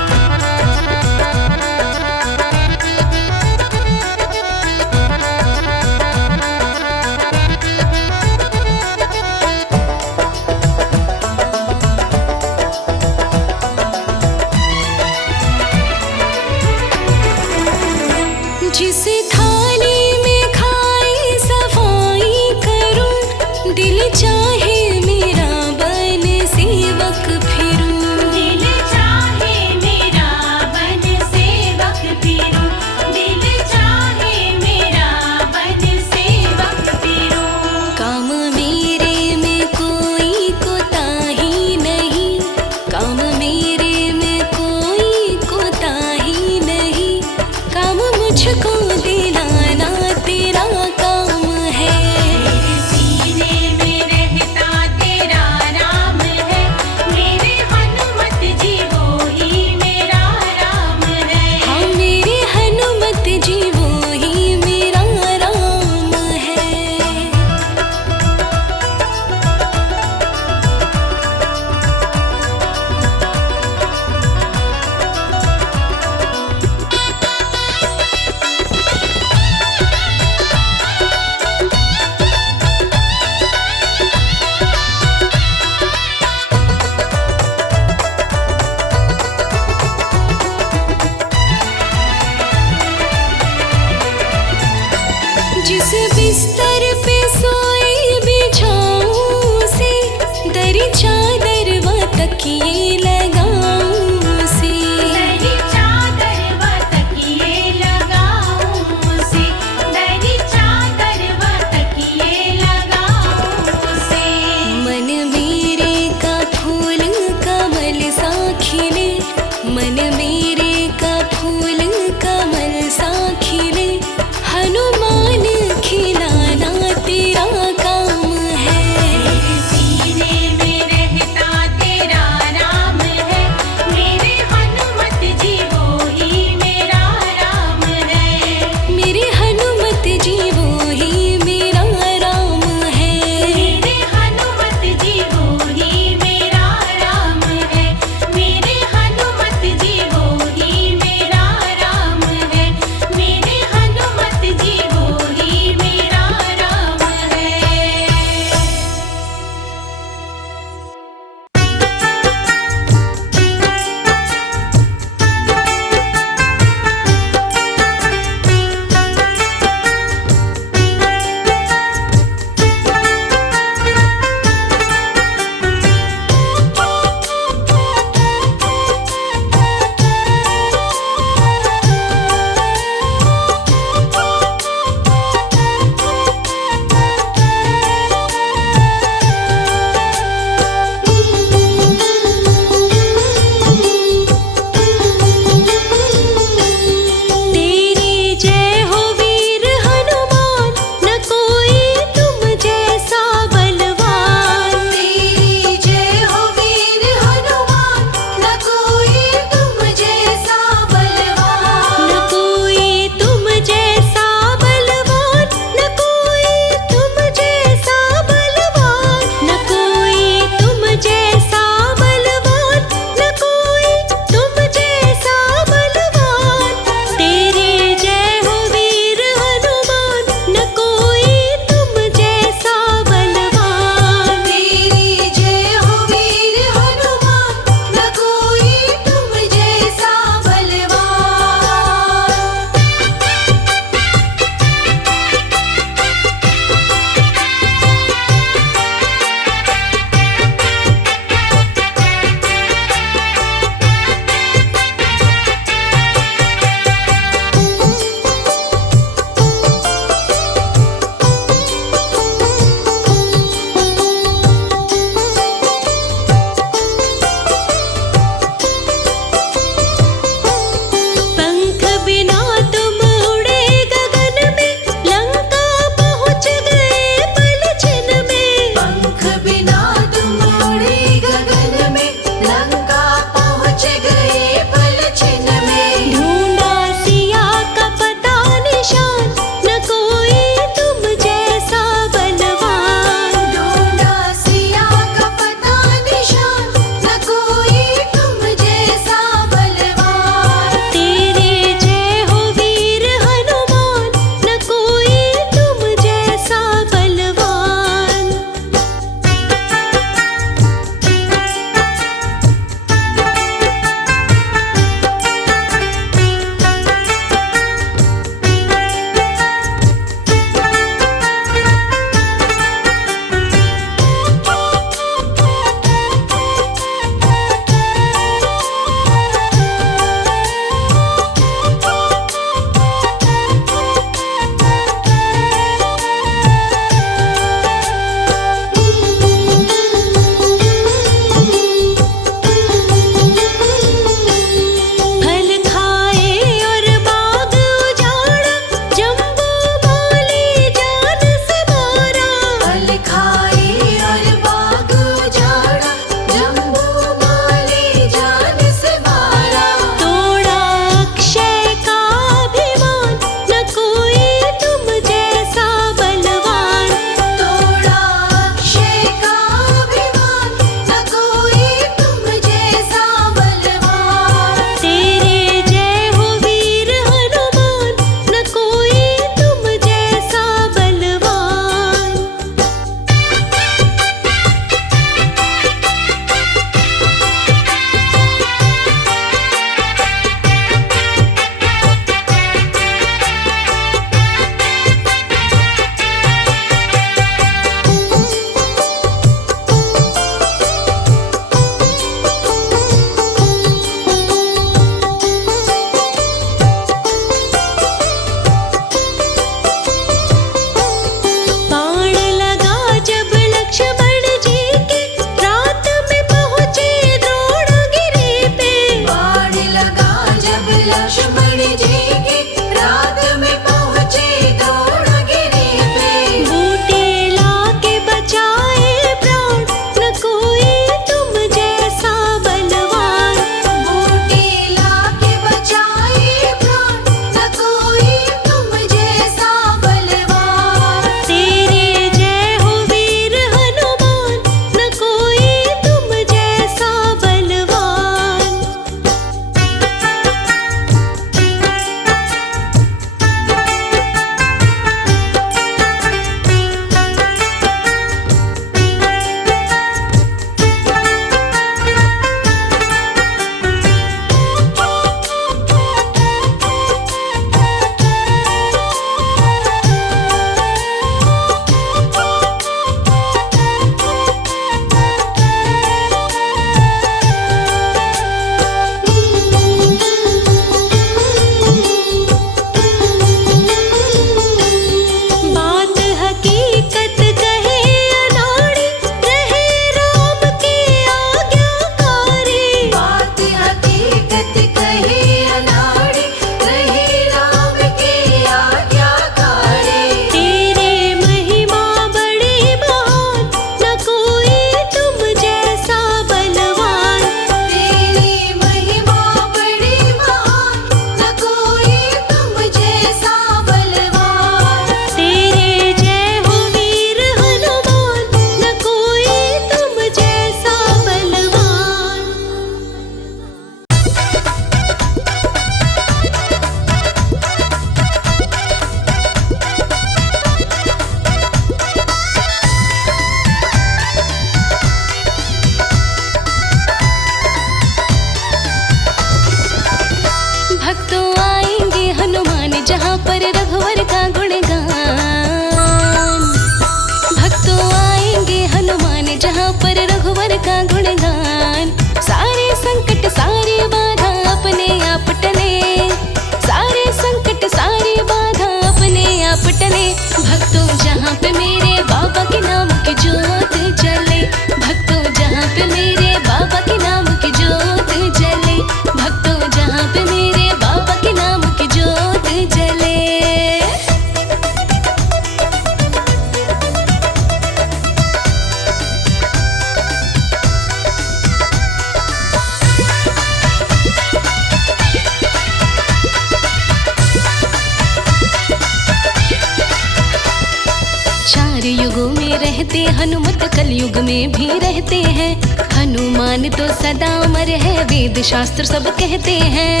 कलयुग में भी रहते हैं। हनुमान तो सदा अमर है, वेद शास्त्र सब कहते हैं।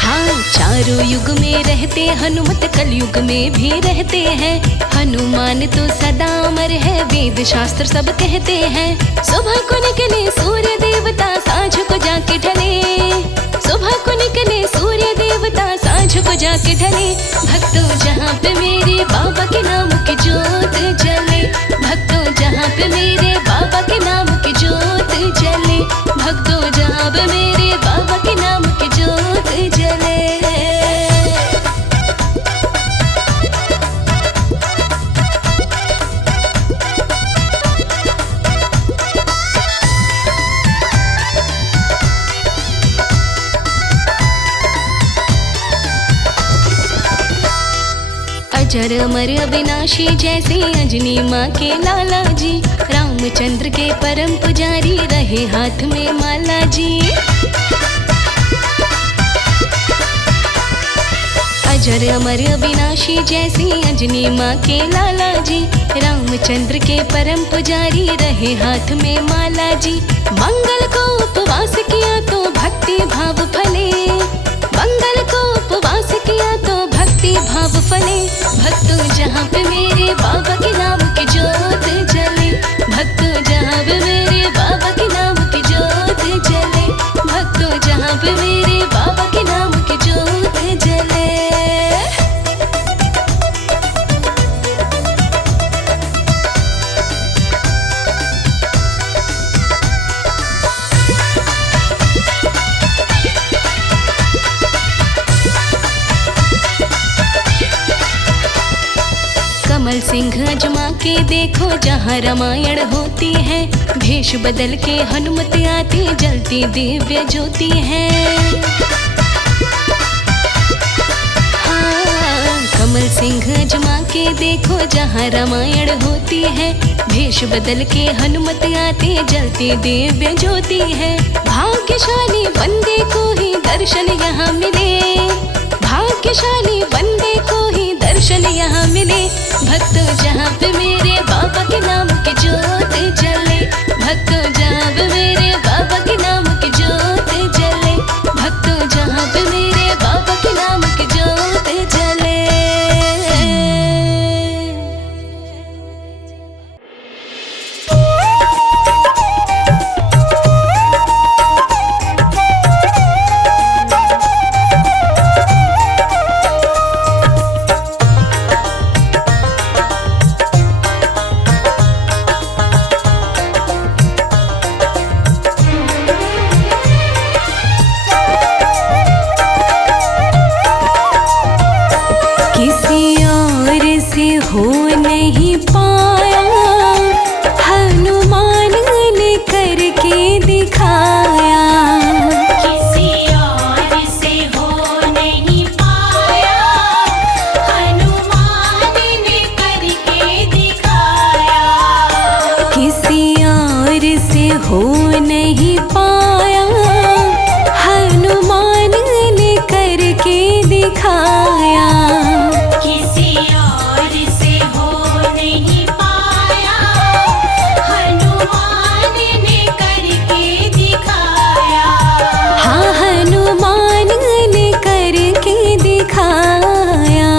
हाँ, चारों युग में रहते हनुमत, कलयुग में भी रहते हैं। हनुमान तो सदा अमर है, वेद शास्त्र सब कहते हैं। सुबह को निकले सूर्य देवता, साँझ को जाके ढले। सुबह को निकले सूर्य देवता, साँझ को जाके ढले। भक्तों जहाँ पे मेरे बाबा के नाम की जोत जले। भक्तों जहाँ पे मेरे बाबा के नाम की जोत जले। भक्तों जहाँ पे मेरे बाबा के नाम की जोत जले। अजर अमर अविनाशी जैसे अंजनी माँ के लाला जी। रामचंद्र के परम पुजारी रहे हाथ में माला जी। अजर अमर अविनाशी जैसे अंजनी माँ के लाला जी। रामचंद्र के परम पुजारी रहे हाथ में माला जी। मंगल को उपवास किया तो भक्ति भाव फले। मंगल को उपवास किया तो भक्ति भाव फले। भक्तों जहाँ पे मेरे बाबा के नाम की जोत जले। भक्तों जहाँ पे मेरे बाबा के नाम की जोत जले। भक्तों जहाँ पे मेरे बाबा के नाम की जोत जले। कमल सिंह अजमा के देखो जहाँ रामायण होती है। भेष बदल के हनुमत आती, जलती दिव्य ज्योति है। हाँ, कमल सिंह अजमा के देखो जहाँ रामायण होती है। भेष बदल के हनुमत आती, जलती दिव्य ज्योति है। भाग्यशाली बंदे को ही दर्शन यहाँ मिले। भाग्यशाली बंदे को ही दर्शन यहाँ मिले। भक्तों जहाँ पे मेरे बाबा के नाम की जोत जले। भक्तों जहाँ पे मेरे बाबा के नाम की जोत जले। भक्तों जहाँ पे मेरे बाबा के नाम की जोत जले। हो नहीं पाया, हनुमान ने करके दिखाया। किसी और से हो नहीं पाया, हनुमान ने करके दिखाया। किसी और से हो नहीं पाया, हनुमान ने करके दिखाया। किसी और से हो नहीं पाया, हनुमान ने करके दिखाया। हाँ, हनुमान ने करके दिखाया।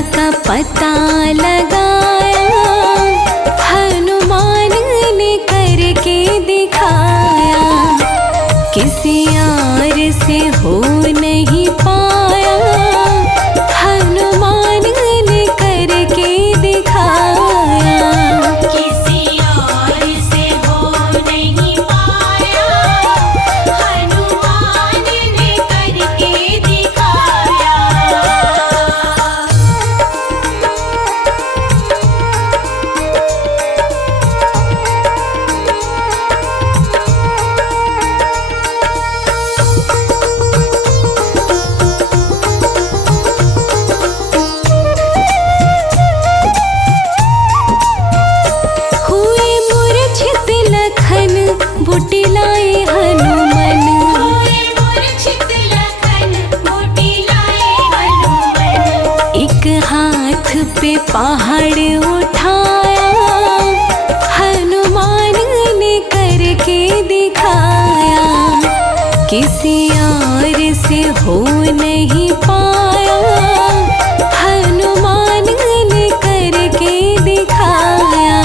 का पता लगाया, हनुमान ने करके दिखाया, किसी और से हो नहीं पाया, हनुमान ने करके दिखाया। किसी और से हो नहीं पाया, हनुमान ने करके दिखाया। हुए मूर्छित लखन बूटी लाए हनुमान, हुए मूर्छित लखन बूटी लाए हनुमान। एक हाथ पे पहाड़ उठाया, हनुमान ने करके दिखाया, किसी और से हो नहीं पाया, हनुमान ने करके दिखाया।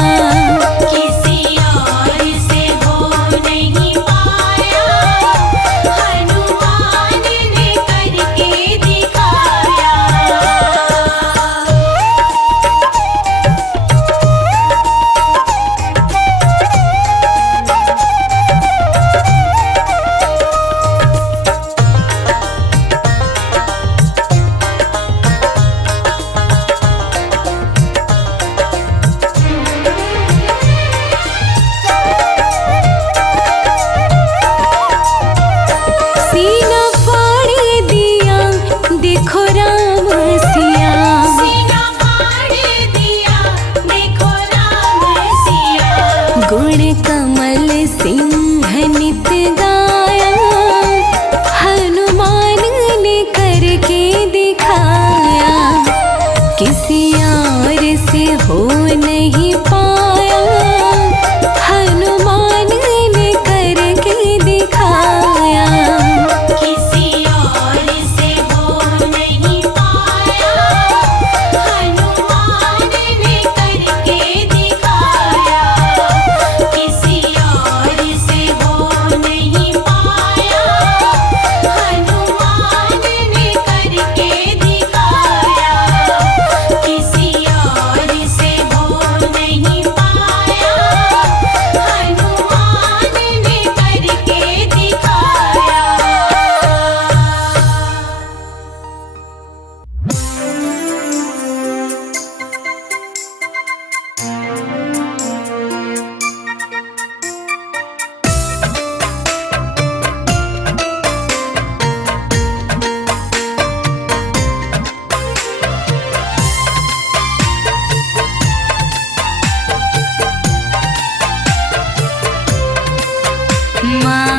किसी और से हो नहीं पाया, हनुमान ने करके दिखाया। सीना फाड़ दिया देखो राम सिया, सीना फाड़ दिया देखो राम सिया। गुण कमल सिंह नित गाया, हनुमान ने करके दिखाया, किसी और से हो नहीं पाया, हनुमान ने करके दिखाया। किसी और से हो नहीं पाया, हनुमान ने करके दिखाया। किसी और से हो नहीं पाया, हनुमान ने करके दिखाया। किसी और से हो नहीं पाया, हनुमान ने करके दिखाया।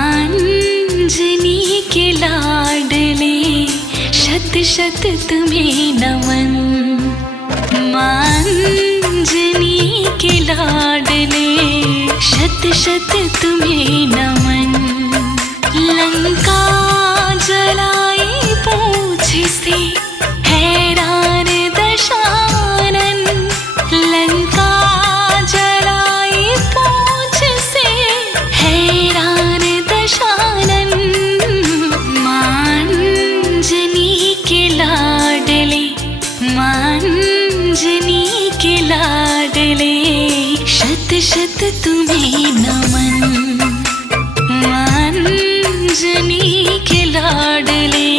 मांजनी के लाडले शत शत तुम्हें नमन, मांजनी के लाडले शत शत तुम्हें नमन, लंका जलाई पूछ से हैरान दशानन, लंका जलाई पूछ से हैरान दशानन, मांजनी के लाडले, मांजनी के लाडले शत शत तुम्हें नमन, मांजनी के लाडले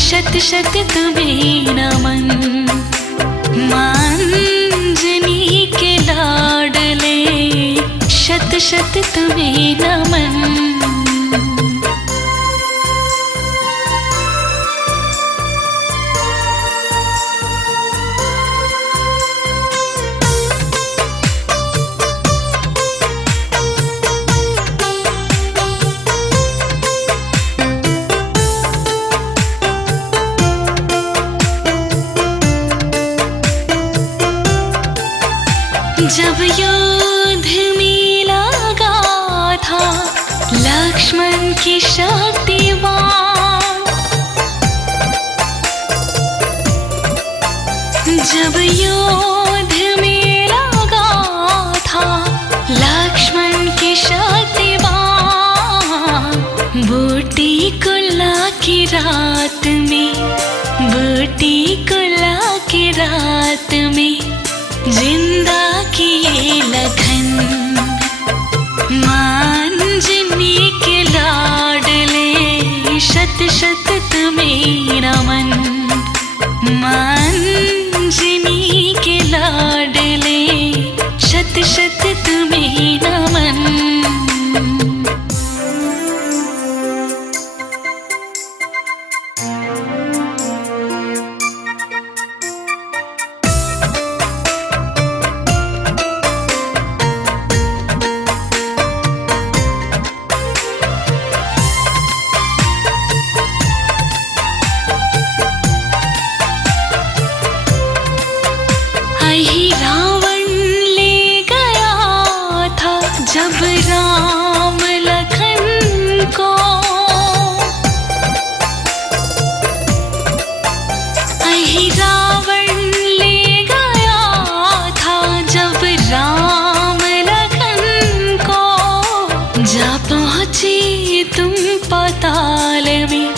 शत शत तुम्हें नमन, मांजनी के लाडले शत शत तुम्हें नमन। जब युद्ध में लगा था लक्ष्मण के जब युद्ध में लगा था लक्ष्मण की शक्ति बाण, बूटी कुल्ला की रात में, बूटी कुल्ला की रात में जिंदा किए लखन। मांजनी के लाडले शत शत तुम्हें नमन, मांजनी के लाडले शत शत तुम्हें नमन। रावण ले गया था जब राम लखन को, रावण ले गया था जब राम लखन को। जा पहुँचे तुम पाताल में,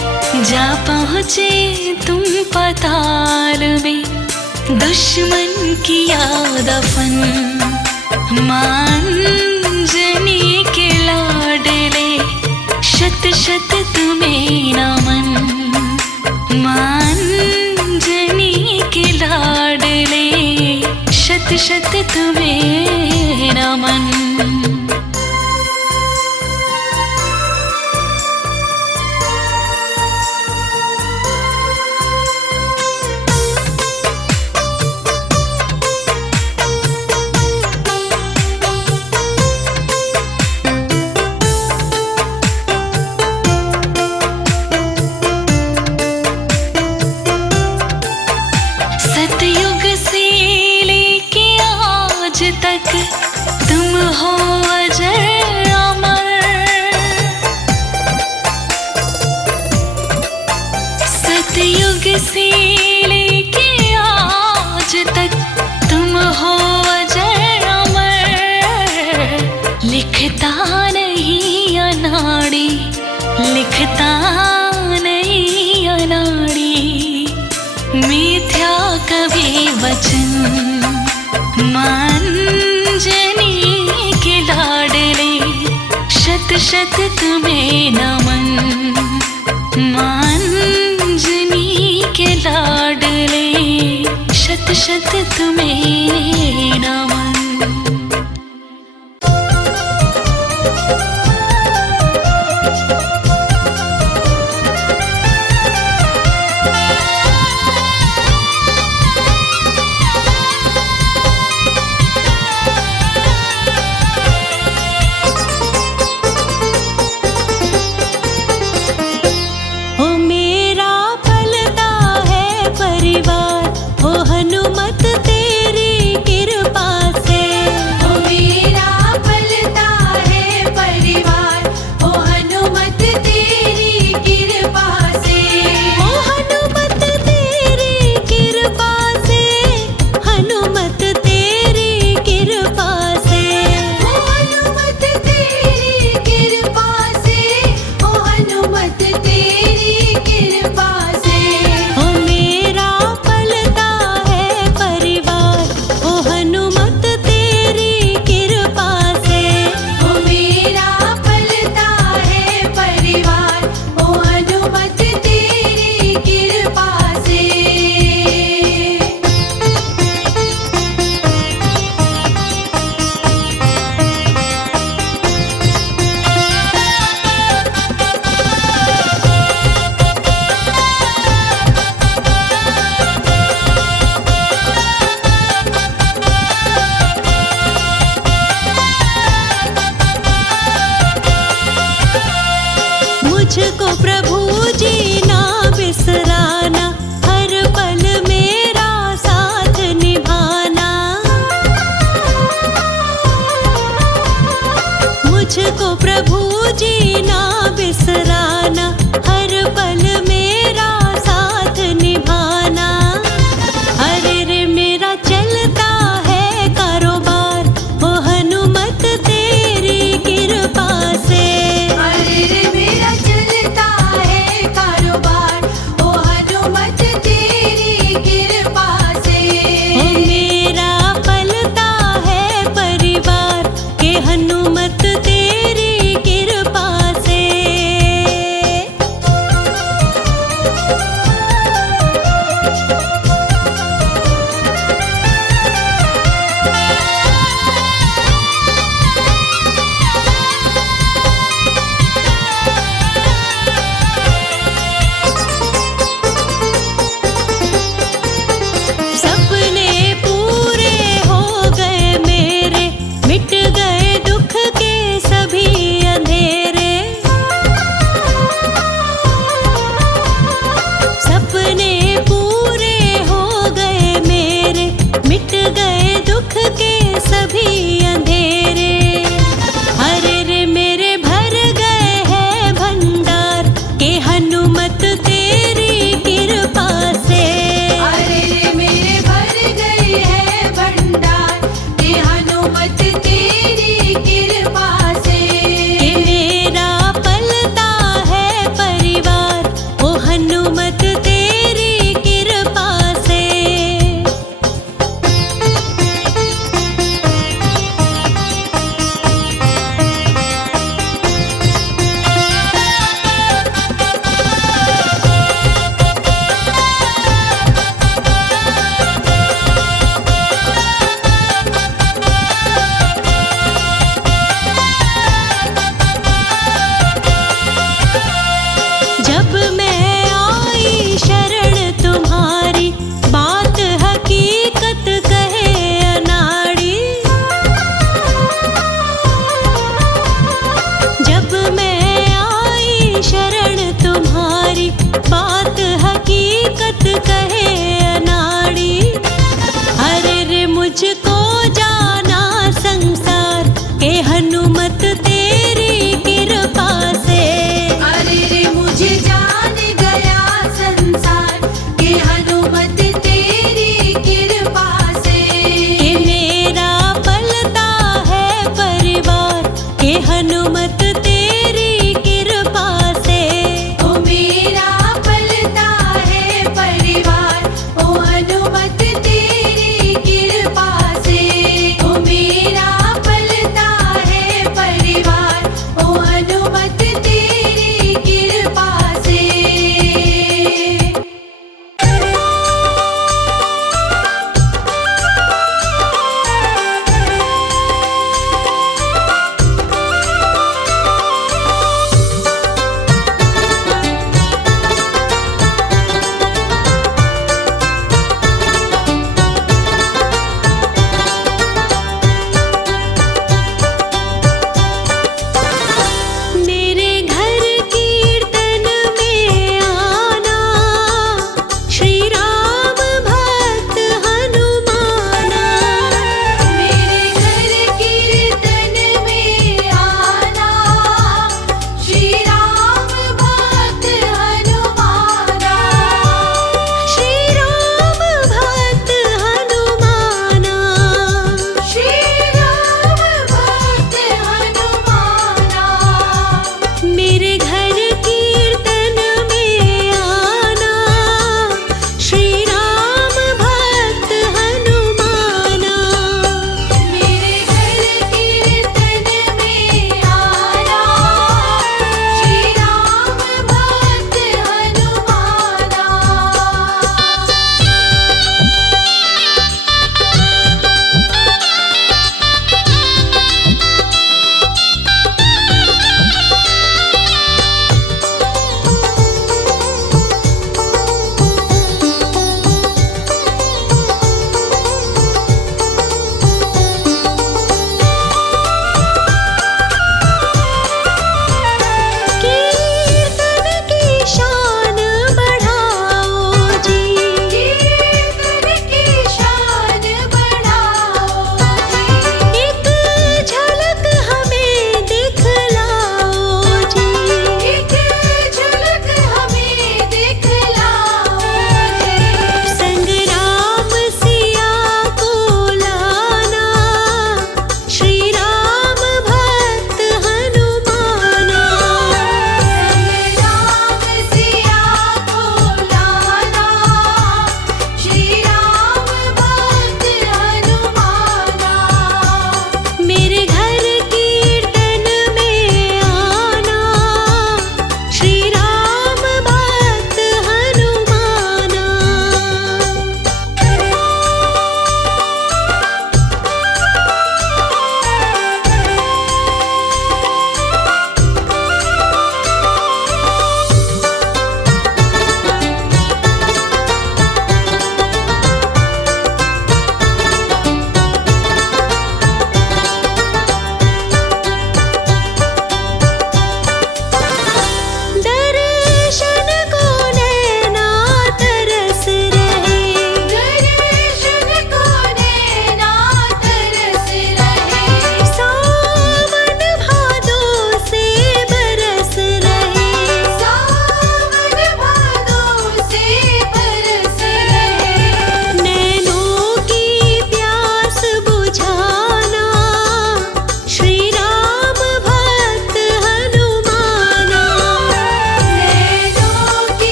जा पहुँचे तुम पाताल में, दुश्मन किया दफन। मांजनी के लाडले शत शत तुम्हें नमन, मांजनी के लाडले शत शत तुम्हें नमन। सतयुग से लेके आज तक तुम हो अजर अमर, सतयुग से लेके आज तक तुम हो अजर अमर। लिखता नहीं अनाड़ी, लिखता नहीं अनाड़ी, मिथ्या कभी वचन। मांजनी के लाडले शत शत तुम्हें नमन, मांजनी के लाडले शत शत तुम्हें नमन।